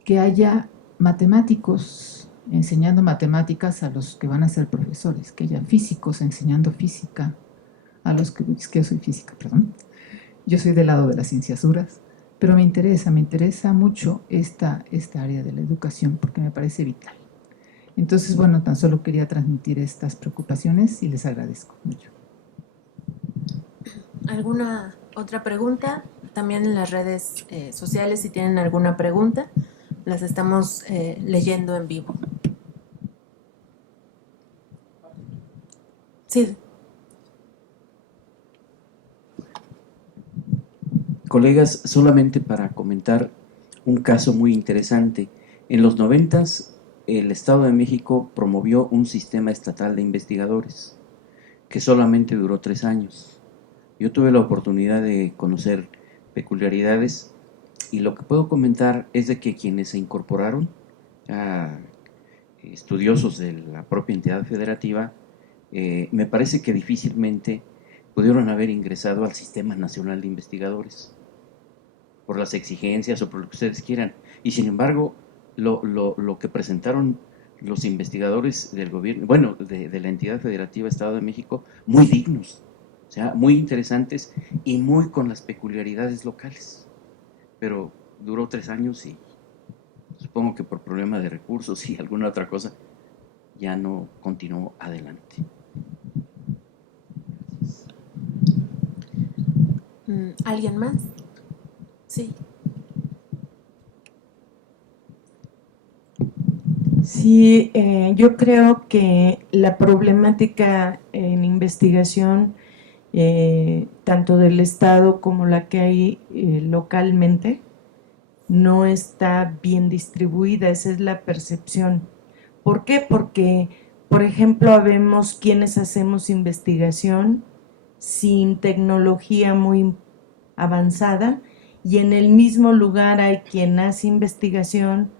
Que haya matemáticos enseñando matemáticas a los que van a ser profesores, que haya físicos enseñando física a los que... Es que yo soy física, perdón. Yo soy del lado de las ciencias duras, pero me interesa mucho esta área de la educación porque me parece vital. Entonces, bueno, tan solo quería transmitir estas preocupaciones y les agradezco mucho. ¿Alguna otra pregunta? También en las redes sociales, si tienen alguna pregunta, las estamos leyendo en vivo. Sí. Colegas, solamente para comentar un caso muy interesante. En los 90s, el Estado de México promovió un sistema estatal de investigadores que solamente duró 3 años. Yo tuve la oportunidad de conocer peculiaridades y lo que puedo comentar es de que quienes se incorporaron, estudiosos de la propia entidad federativa, me parece que difícilmente pudieron haber ingresado al Sistema Nacional de Investigadores por las exigencias o por lo que ustedes quieran. Y sin embargo, lo que presentaron los investigadores del gobierno, bueno, de la entidad federativa Estado de México, muy dignos, o sea, muy interesantes y muy con las peculiaridades locales. Pero duró 3 años y supongo que por problema de recursos y alguna otra cosa ya no continuó adelante. ¿Alguien más? Sí. Sí, yo creo que la problemática en investigación, tanto del Estado como la que hay localmente, no está bien distribuida, esa es la percepción. ¿Por qué? Porque, por ejemplo, habemos quienes hacemos investigación sin tecnología muy avanzada y en el mismo lugar hay quien hace investigación,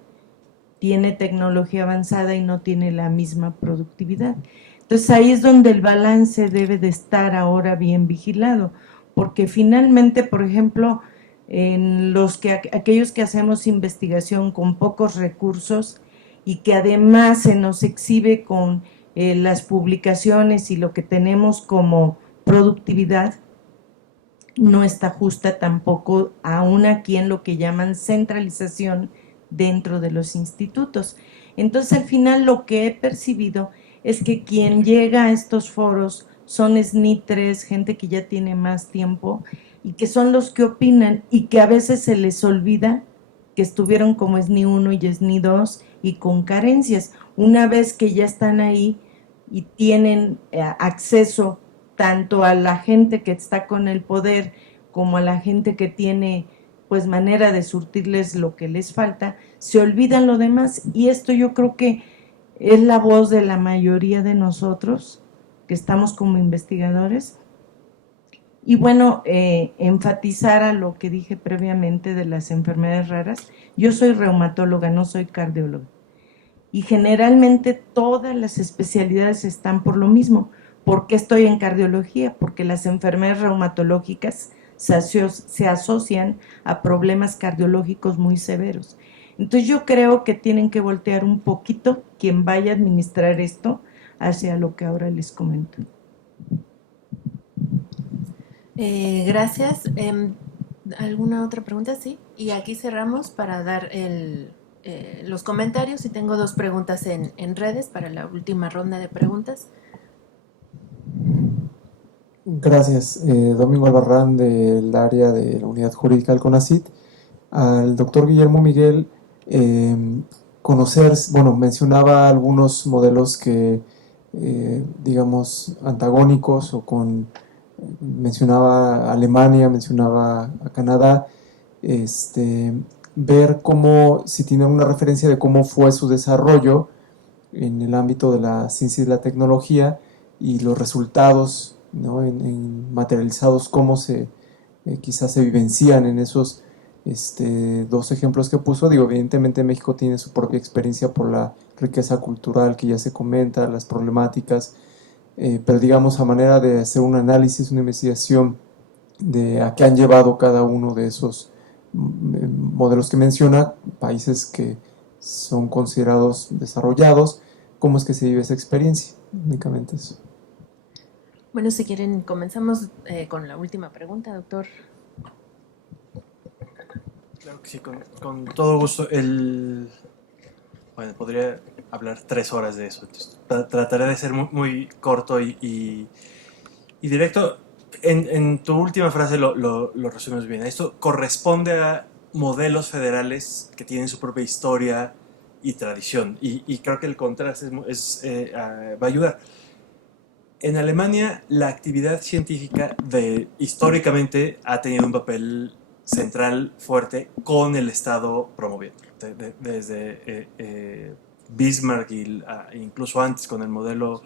tiene tecnología avanzada y no tiene la misma productividad. Entonces ahí es donde el balance debe de estar ahora bien vigilado, porque finalmente, por ejemplo, en aquellos que hacemos investigación con pocos recursos y que además se nos exhibe con las publicaciones y lo que tenemos como productividad, no está justa tampoco aún aquí en lo que llaman centralización dentro de los institutos. Entonces, al final lo que he percibido es que quien llega a estos foros son SNI-3, gente que ya tiene más tiempo y que son los que opinan y que a veces se les olvida que estuvieron como SNI 1 y SNI 2 y con carencias. Una vez que ya están ahí y tienen acceso tanto a la gente que está con el poder como a la gente que tiene pues manera de surtirles lo que les falta, se olvidan lo demás, y esto yo creo que es la voz de la mayoría de nosotros que estamos como investigadores. Y bueno, enfatizar a lo que dije previamente de las enfermedades raras. Yo soy reumatóloga, no soy cardióloga, y generalmente todas las especialidades están por lo mismo. ¿Por qué estoy en cardiología? Porque las enfermedades reumatológicas se asocian a problemas cardiológicos muy severos. Entonces yo creo que tienen que voltear un poquito quien vaya a administrar esto hacia lo que ahora les comento. Gracias. ¿Alguna otra pregunta? Sí. Y aquí cerramos para dar los comentarios, y tengo 2 preguntas en redes para la última ronda de preguntas. Gracias. Domingo Albarrán, del área de la Unidad Jurídica del CONACYT. Al doctor Guillermo Miguel, mencionaba algunos modelos que, digamos, antagónicos o mencionaba a Alemania, mencionaba a Canadá, ver cómo, si tiene una referencia de cómo fue su desarrollo en el ámbito de la ciencia y la tecnología y los resultados, ¿no? Materializados, cómo quizás se vivencian en esos 2 ejemplos que puso. Digo, evidentemente México tiene su propia experiencia por la riqueza cultural que ya se comenta, las problemáticas, pero digamos, a manera de hacer un análisis, una investigación de a qué han llevado cada uno de esos modelos que menciona, países que son considerados desarrollados, ¿cómo es que se vive esa experiencia? Únicamente eso. Bueno, si quieren, comenzamos con la última pregunta, doctor. Claro que sí, con todo gusto. Bueno, podría hablar 3 horas de eso. Entonces, trataré de ser muy, muy corto y directo. En tu última frase lo resumes bien. Esto corresponde a modelos federales que tienen su propia historia y tradición. Y creo que el contraste va a ayudar. En Alemania, la actividad científica históricamente ha tenido un papel central fuerte con el Estado promoviendo. Desde Bismarck incluso antes con el modelo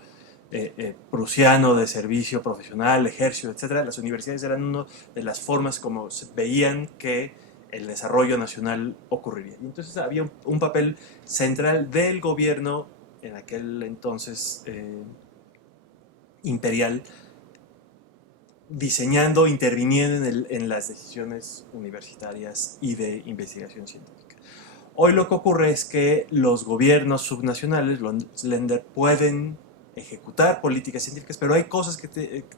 prusiano de servicio profesional, ejército, etc. Las universidades eran una de las formas como se veían que el desarrollo nacional ocurriría. Y entonces había un papel central del gobierno en aquel entonces imperial, diseñando, interviniendo en las decisiones universitarias y de investigación científica. Hoy lo que ocurre es que los gobiernos subnacionales, los Länder, pueden ejecutar políticas científicas, pero hay cosas que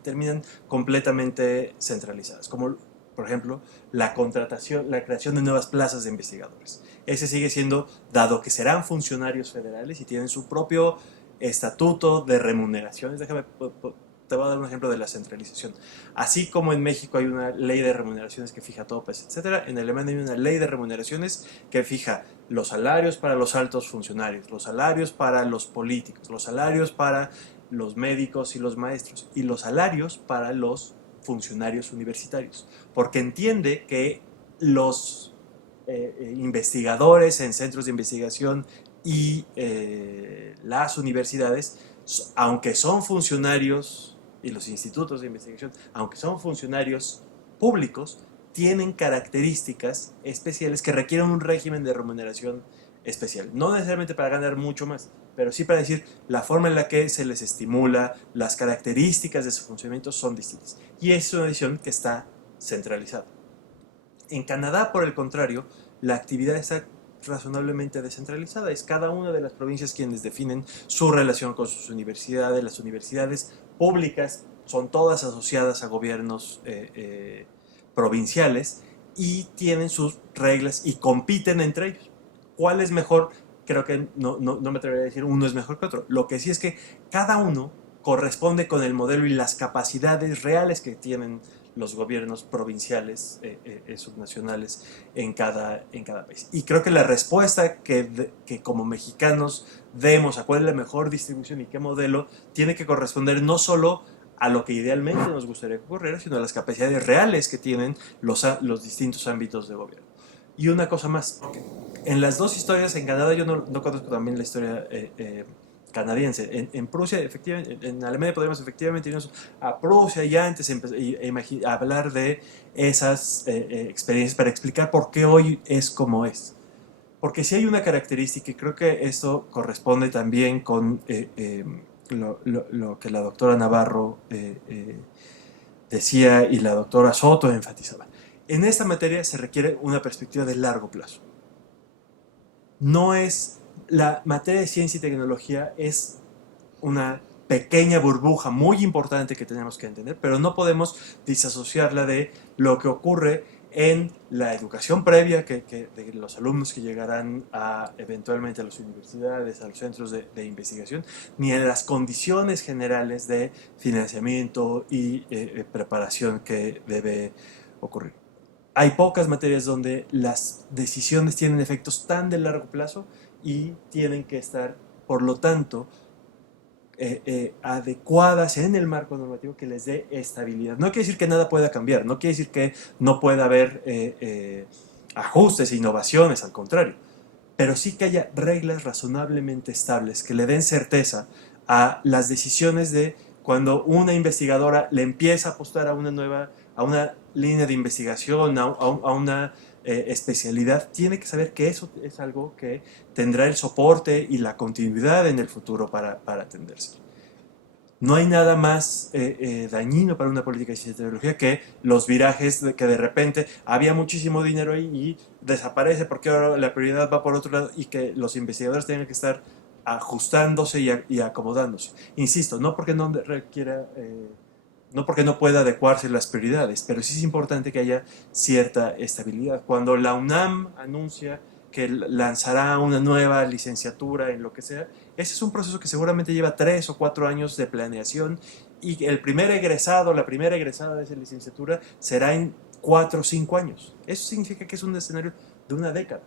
terminan completamente centralizadas, como por ejemplo la contratación, la creación de nuevas plazas de investigadores. Ese sigue siendo, dado que serán funcionarios federales y tienen su propio estatuto de remuneraciones. Te voy a dar un ejemplo de la centralización. Así como en México hay una ley de remuneraciones que fija topes, etc., en Alemania hay una ley de remuneraciones que fija los salarios para los altos funcionarios, los salarios para los políticos, los salarios para los médicos y los maestros, y los salarios para los funcionarios universitarios, porque entiende que los investigadores en centros de investigación y las universidades, aunque son funcionarios, y los institutos de investigación, aunque son funcionarios públicos, tienen características especiales que requieren un régimen de remuneración especial. No necesariamente para ganar mucho más, pero sí para decir la forma en la que se les estimula, las características de su funcionamiento son distintas. Y es una decisión que está centralizada. En Canadá, por el contrario, la actividad está razonablemente descentralizada. Es cada una de las provincias quienes definen su relación con sus universidades. Las universidades públicas son todas asociadas a gobiernos provinciales y tienen sus reglas y compiten entre ellos. ¿Cuál es mejor? Creo que no me atrevería a decir uno es mejor que otro. Lo que sí es que cada uno corresponde con el modelo y las capacidades reales que tienen los gobiernos provinciales, subnacionales en cada país. Y creo que la respuesta que como mexicanos demos a cuál es la mejor distribución y qué modelo, tiene que corresponder no solo a lo que idealmente nos gustaría que ocurriera, sino a las capacidades reales que tienen los distintos ámbitos de gobierno. Y una cosa más, porque en las dos historias, en Canadá yo no conozco también la historia canadiense, en Prusia, efectivamente, en Alemania podríamos efectivamente irnos a Prusia y antes a hablar de esas experiencias para explicar por qué hoy es como es. Porque si hay una característica, y creo que esto corresponde también con lo que la doctora Navarro decía y la doctora Soto enfatizaba. En esta materia se requiere una perspectiva de largo plazo. No es, la materia de ciencia y tecnología es una pequeña burbuja muy importante que tenemos que entender, pero no podemos disasociarla de lo que ocurre en la educación previa de los alumnos que llegarán eventualmente a las universidades, a los centros de investigación, ni en las condiciones generales de financiamiento y preparación que debe ocurrir. Hay pocas materias donde las decisiones tienen efectos tan de largo plazo y tienen que estar, por lo tanto, adecuadas en el marco normativo que les dé estabilidad. No quiere decir que nada pueda cambiar, no quiere decir que no pueda haber ajustes e innovaciones, al contrario, pero sí que haya reglas razonablemente estables que le den certeza a las decisiones de cuando una investigadora le empieza a apostar a una línea de investigación, a una especialidad, tiene que saber que eso es algo que tendrá el soporte y la continuidad en el futuro para atenderse. No hay nada más dañino para una política de ciencia y tecnología que los virajes de que de repente había muchísimo dinero ahí y desaparece porque ahora la prioridad va por otro lado y que los investigadores tengan que estar ajustándose y acomodándose. Insisto, no porque no requiera... no porque no pueda adecuarse las prioridades, pero sí es importante que haya cierta estabilidad. Cuando la UNAM anuncia que lanzará una nueva licenciatura en lo que sea, ese es un proceso que seguramente lleva 3 o 4 años de planeación y el primer egresado, la primera egresada de esa licenciatura será en 4 o 5 años. Eso significa que es un escenario de una década.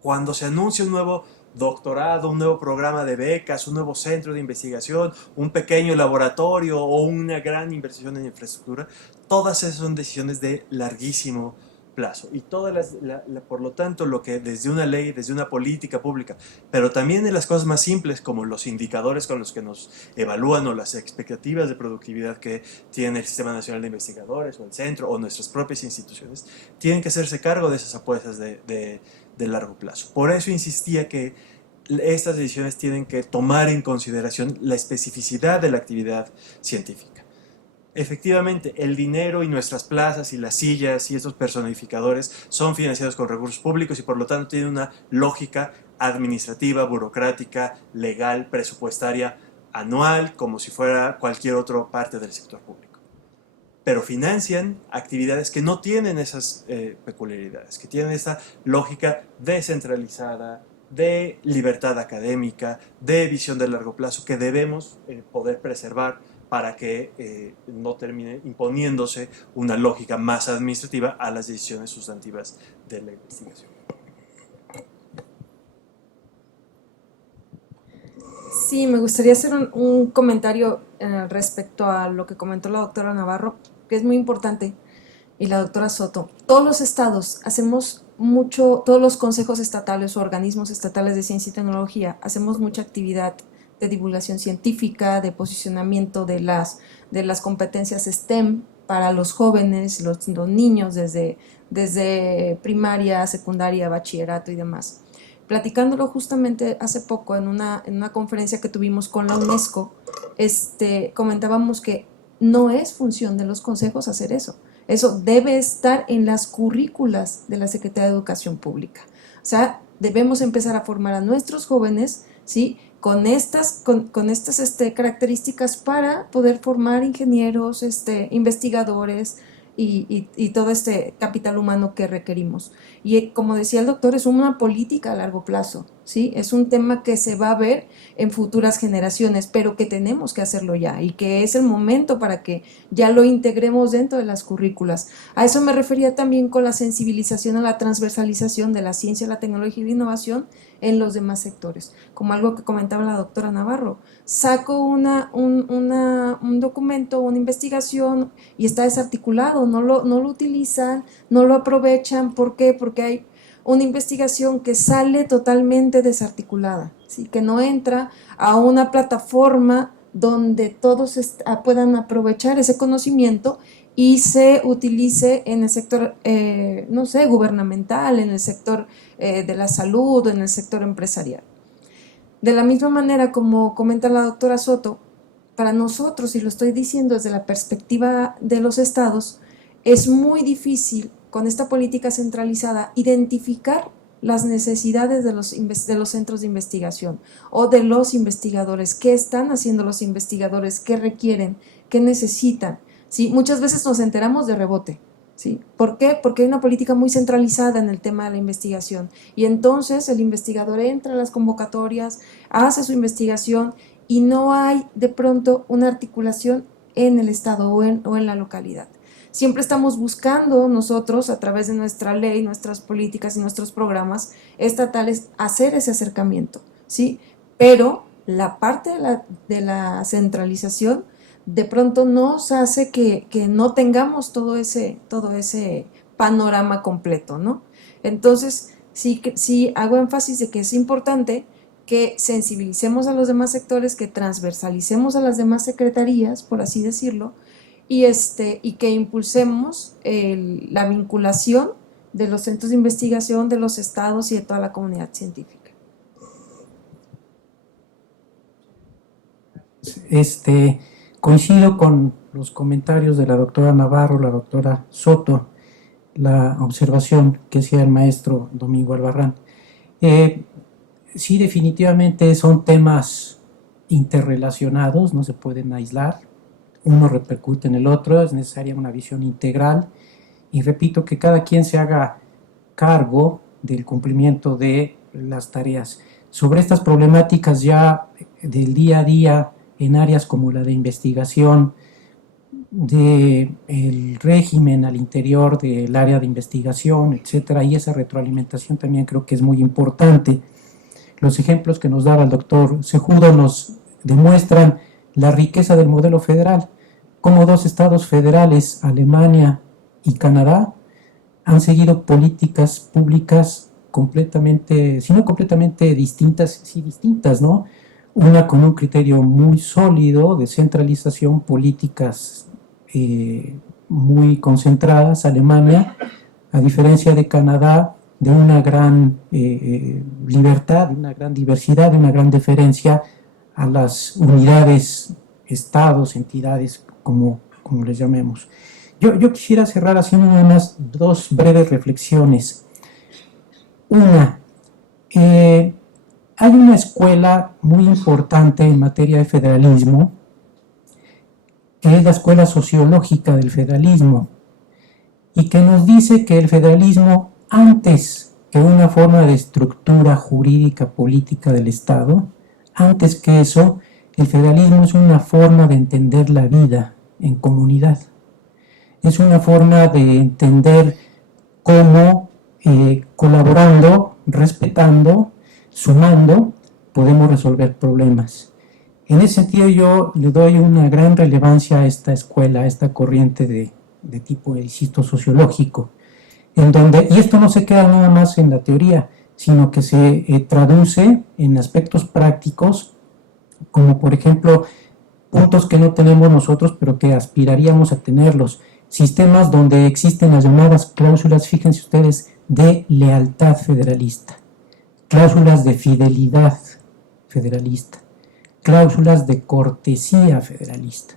Cuando se anuncia un nuevo doctorado, un nuevo programa de becas, un nuevo centro de investigación, un pequeño laboratorio o una gran inversión en infraestructura, todas esas son decisiones de larguísimo plazo. Y por lo tanto, lo que desde una ley, desde una política pública, pero también en las cosas más simples como los indicadores con los que nos evalúan o las expectativas de productividad que tiene el Sistema Nacional de Investigadores o el centro o nuestras propias instituciones, tienen que hacerse cargo de esas apuestas de largo plazo. Por eso insistía que estas decisiones tienen que tomar en consideración la especificidad de la actividad científica. Efectivamente, el dinero y nuestras plazas y las sillas y estos personificadores son financiados con recursos públicos y por lo tanto tienen una lógica administrativa, burocrática, legal, presupuestaria, anual, como si fuera cualquier otra parte del sector público. Pero financian actividades que no tienen esas peculiaridades, que tienen esa lógica descentralizada, de libertad académica, de visión de largo plazo, que debemos poder preservar para que no termine imponiéndose una lógica más administrativa a las decisiones sustantivas de la investigación. Sí, me gustaría hacer un comentario respecto a lo que comentó la doctora Navarro, que es muy importante, y la doctora Soto. Todos los estados hacemos mucho, todos los consejos estatales o organismos estatales de ciencia y tecnología, hacemos mucha actividad de divulgación científica, de posicionamiento de las competencias STEM para los jóvenes, los niños desde primaria, secundaria, bachillerato y demás. Platicándolo justamente hace poco en una conferencia que tuvimos con la UNESCO, comentábamos que no es función de los consejos hacer eso. Eso debe estar en las currículas de la Secretaría de Educación Pública. O sea, debemos empezar a formar a nuestros jóvenes, ¿sí?, con estas características para poder formar ingenieros, investigadores y todo este capital humano que requerimos. Y como decía el doctor, es una política a largo plazo. ¿sí? Es un tema que se va a ver en futuras generaciones, pero que tenemos que hacerlo ya y que es el momento para que ya lo integremos dentro de las currículas. A eso me refería también con la sensibilización a la transversalización de la ciencia, la tecnología y la innovación en los demás sectores, como algo que comentaba la doctora Navarro. Saco un documento, una investigación y está desarticulado, no lo utilizan, no lo aprovechan. ¿Por qué? Porque hay una investigación que sale totalmente desarticulada, ¿sí? Que no entra a una plataforma donde todos puedan aprovechar ese conocimiento y se utilice en el sector, no sé, gubernamental, en el sector de la salud, en el sector empresarial. De la misma manera, como comenta la doctora Soto, para nosotros, y lo estoy diciendo desde la perspectiva de los estados, es muy difícil con esta política centralizada identificar las necesidades de los centros de investigación o de los investigadores. ¿Qué están haciendo los investigadores? ¿Qué requieren? ¿Qué necesitan? ¿Sí? Muchas veces nos enteramos de rebote. ¿Sí? ¿Por qué? Porque hay una política muy centralizada en el tema de la investigación y entonces el investigador entra a las convocatorias, hace su investigación y no hay de pronto una articulación en el estado o en la localidad. Siempre estamos buscando nosotros, a través de nuestra ley, nuestras políticas y nuestros programas estatales, hacer ese acercamiento, ¿sí? Pero la parte de la centralización de pronto nos hace que no tengamos todo ese panorama completo, ¿no? Entonces, sí hago énfasis de que es importante que sensibilicemos a los demás sectores, que transversalicemos a las demás secretarías, por así decirlo, y que impulsemos la vinculación de los centros de investigación, de los estados y de toda la comunidad científica. Coincido con los comentarios de la doctora Navarro, la doctora Soto, la observación que hacía el maestro Domingo Albarrán. Sí, definitivamente son temas interrelacionados, no se pueden aislar. Uno repercute en el otro, es necesaria una visión integral y repito que cada quien se haga cargo del cumplimiento de las tareas. Sobre estas problemáticas ya del día a día en áreas como la de investigación, del régimen al interior del área de investigación, etcétera, y esa retroalimentación también creo que es muy importante. Los ejemplos que nos daba el doctor Cejudo nos demuestran la riqueza del modelo federal, como dos estados federales, Alemania y Canadá, han seguido políticas públicas completamente, si no completamente distintas, sí distintas, ¿no? Una con un criterio muy sólido de centralización, políticas muy concentradas, Alemania, a diferencia de Canadá, de una gran libertad, de una gran diversidad, de una gran deferencia a las unidades, estados, entidades, como les llamemos. Yo quisiera cerrar haciendo unas dos breves reflexiones. Una, hay una escuela muy importante en materia de federalismo, que es la escuela sociológica del federalismo, y que nos dice que el federalismo, antes que una forma de estructura jurídica política del Estado, antes que eso, el federalismo es una forma de entender la vida en comunidad. Es una forma de entender cómo colaborando, respetando, sumando, podemos resolver problemas. En ese sentido yo le doy una gran relevancia a esta escuela, a esta corriente de tipo, insisto, sociológico, en donde, y esto no se queda nada más en la teoría, sino que se traduce en aspectos prácticos, como por ejemplo, puntos que no tenemos nosotros, pero que aspiraríamos a tenerlos. Sistemas donde existen las llamadas cláusulas, fíjense ustedes, de lealtad federalista, cláusulas de fidelidad federalista, cláusulas de cortesía federalista,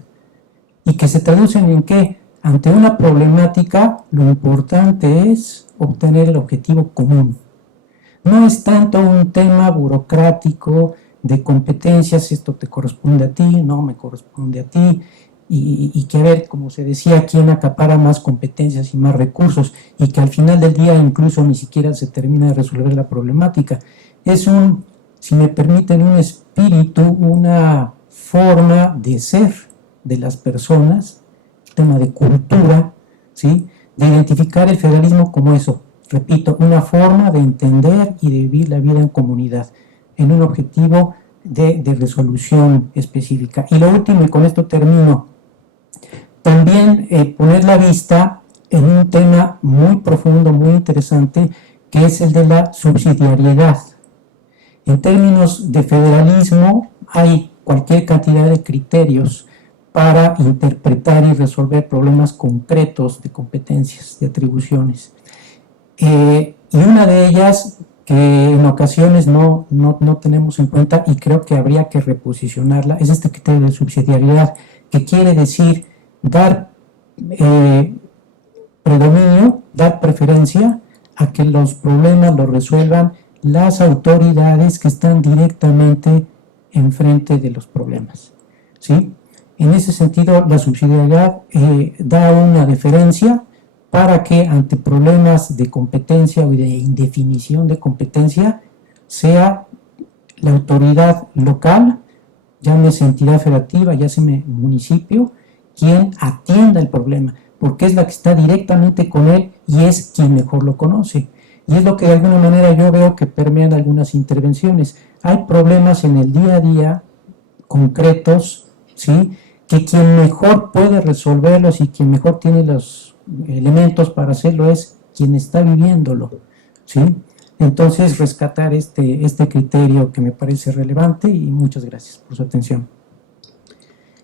y que se traducen en que ante una problemática lo importante es obtener el objetivo común. No es tanto un tema burocrático de competencias, esto te corresponde a ti, no me corresponde a ti, y que a ver, como se decía, quién acapara más competencias y más recursos, y que al final del día incluso ni siquiera se termina de resolver la problemática. es un, si me permiten, un espíritu, una forma de ser de las personas, tema de cultura, ¿sí? De identificar el federalismo como eso, repito, una forma de entender y de vivir la vida en comunidad, en un objetivo de resolución específica. Y lo último, y con esto termino, también poner la vista en un tema muy profundo, muy interesante, que es el de la subsidiariedad. En términos de federalismo, hay cualquier cantidad de criterios para interpretar y resolver problemas concretos de competencias, de atribuciones. Y una de ellas que en ocasiones no tenemos en cuenta y creo que habría que reposicionarla, es este criterio de subsidiariedad, que quiere decir dar predominio, dar preferencia a que los problemas los resuelvan las autoridades que están directamente enfrente de los problemas, ¿sí? En ese sentido, la subsidiariedad da una deferencia para que ante problemas de competencia o de indefinición de competencia sea la autoridad local, llámese entidad federativa, llámese municipio, quien atienda el problema, porque es la que está directamente con él y es quien mejor lo conoce. Y es lo que de alguna manera yo veo que permean algunas intervenciones. Hay problemas en el día a día concretos, ¿sí?, que quien mejor puede resolverlos y quien mejor tiene los elementos para hacerlo es quien está viviéndolo, ¿sí? Entonces, rescatar este criterio que me parece relevante, y muchas gracias por su atención.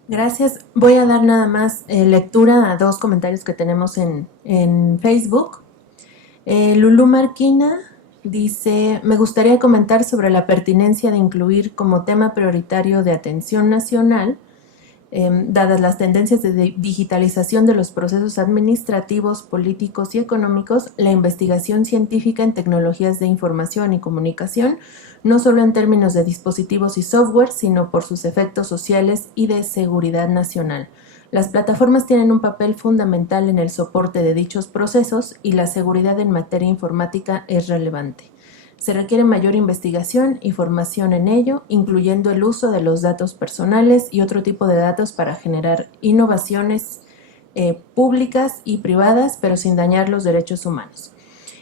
Gracias. Voy a dar nada más lectura a dos comentarios que tenemos en Facebook. Lulú Marquina dice: me gustaría comentar sobre la pertinencia de incluir como tema prioritario de atención nacional, dadas las tendencias de digitalización de los procesos administrativos, políticos y económicos, la investigación científica en tecnologías de información y comunicación, no solo en términos de dispositivos y software, sino por sus efectos sociales y de seguridad nacional. Las plataformas tienen un papel fundamental en el soporte de dichos procesos y la seguridad en materia informática es relevante. Se requiere mayor investigación y formación en ello, incluyendo el uso de los datos personales y otro tipo de datos para generar innovaciones públicas y privadas, pero sin dañar los derechos humanos.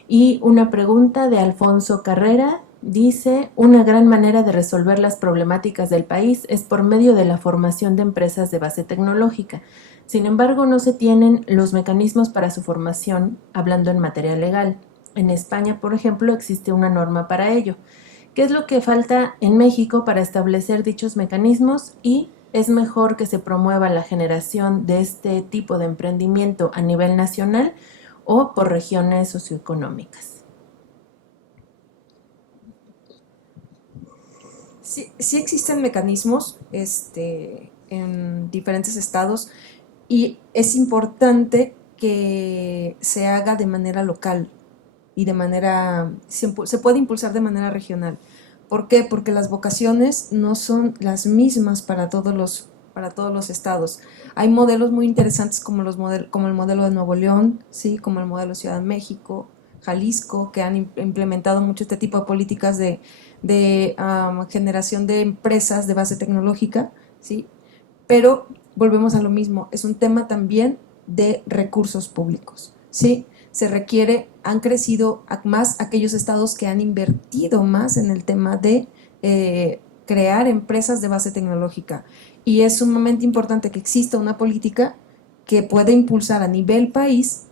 Y una pregunta de Alfonso Carrera dice: una gran manera de resolver las problemáticas del país es por medio de la formación de empresas de base tecnológica. Sin embargo, no se tienen los mecanismos para su formación, hablando en materia legal. En España, por ejemplo, existe una norma para ello. ¿Qué es lo que falta en México para establecer dichos mecanismos? Y ¿es mejor que se promueva la generación de este tipo de emprendimiento a nivel nacional o por regiones socioeconómicas? Sí existen mecanismos en diferentes estados, y es importante que se haga de manera local y se puede impulsar de manera regional. ¿Por qué? Porque las vocaciones no son las mismas para todos los estados. Hay modelos muy interesantes como el modelo de Nuevo León, ¿sí?, como el modelo Ciudad de México, Jalisco, que han implementado mucho este tipo de políticas de generación de empresas de base tecnológica, ¿sí? Pero volvemos a lo mismo, es un tema también de recursos públicos, ¿sí? Han crecido más aquellos estados que han invertido más en el tema de crear empresas de base tecnológica, y es sumamente importante que exista una política que pueda impulsar a nivel país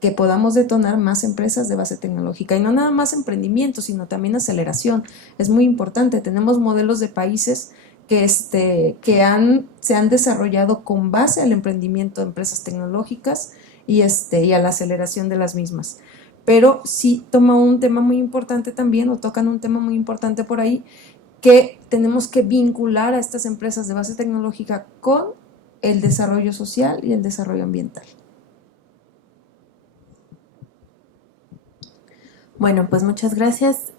que podamos detonar más empresas de base tecnológica, y no nada más emprendimiento, sino también aceleración. Es muy importante. Tenemos modelos de países que se han desarrollado con base al emprendimiento de empresas tecnológicas y a la aceleración de las mismas. Pero sí tocan un tema muy importante por ahí, que tenemos que vincular a estas empresas de base tecnológica con el desarrollo social y el desarrollo ambiental. Bueno, pues muchas gracias.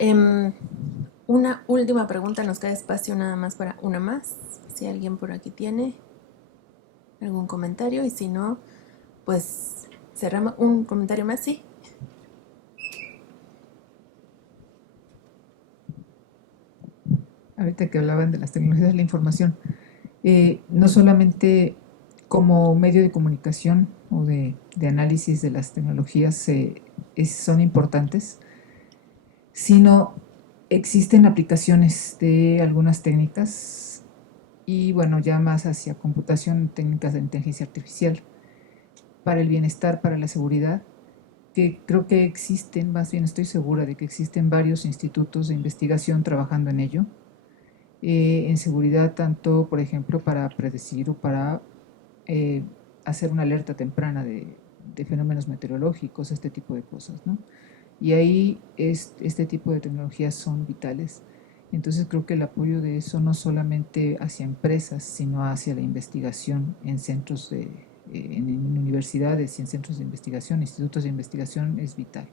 Una última pregunta, nos queda espacio nada más para una más. Si alguien por aquí tiene algún comentario, y si no, pues cerramos. Un comentario más, sí. ahorita que hablaban de las tecnologías de la información, no solamente como medio de comunicación o de análisis de las tecnologías son importantes, sino existen aplicaciones de algunas técnicas y bueno, ya más hacia computación, técnicas de inteligencia artificial para el bienestar, para la seguridad, que creo que existen, más bien estoy segura de que existen varios institutos de investigación trabajando en ello, en seguridad tanto, por ejemplo, para predecir o para hacer una alerta temprana de fenómenos meteorológicos, este tipo de cosas, ¿no? Y ahí este tipo de tecnologías son vitales. Entonces creo que el apoyo de eso no solamente hacia empresas, sino hacia la investigación en centros en universidades y en centros de investigación, institutos de investigación es vital.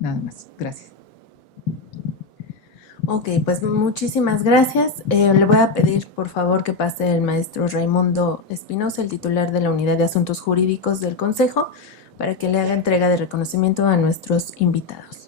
Nada más. Gracias. Ok, pues muchísimas gracias. Le voy a pedir, por favor, que pase el maestro Raimundo Espinosa, el titular de la Unidad de Asuntos Jurídicos del Consejo, para que le haga entrega de reconocimiento a nuestros invitados.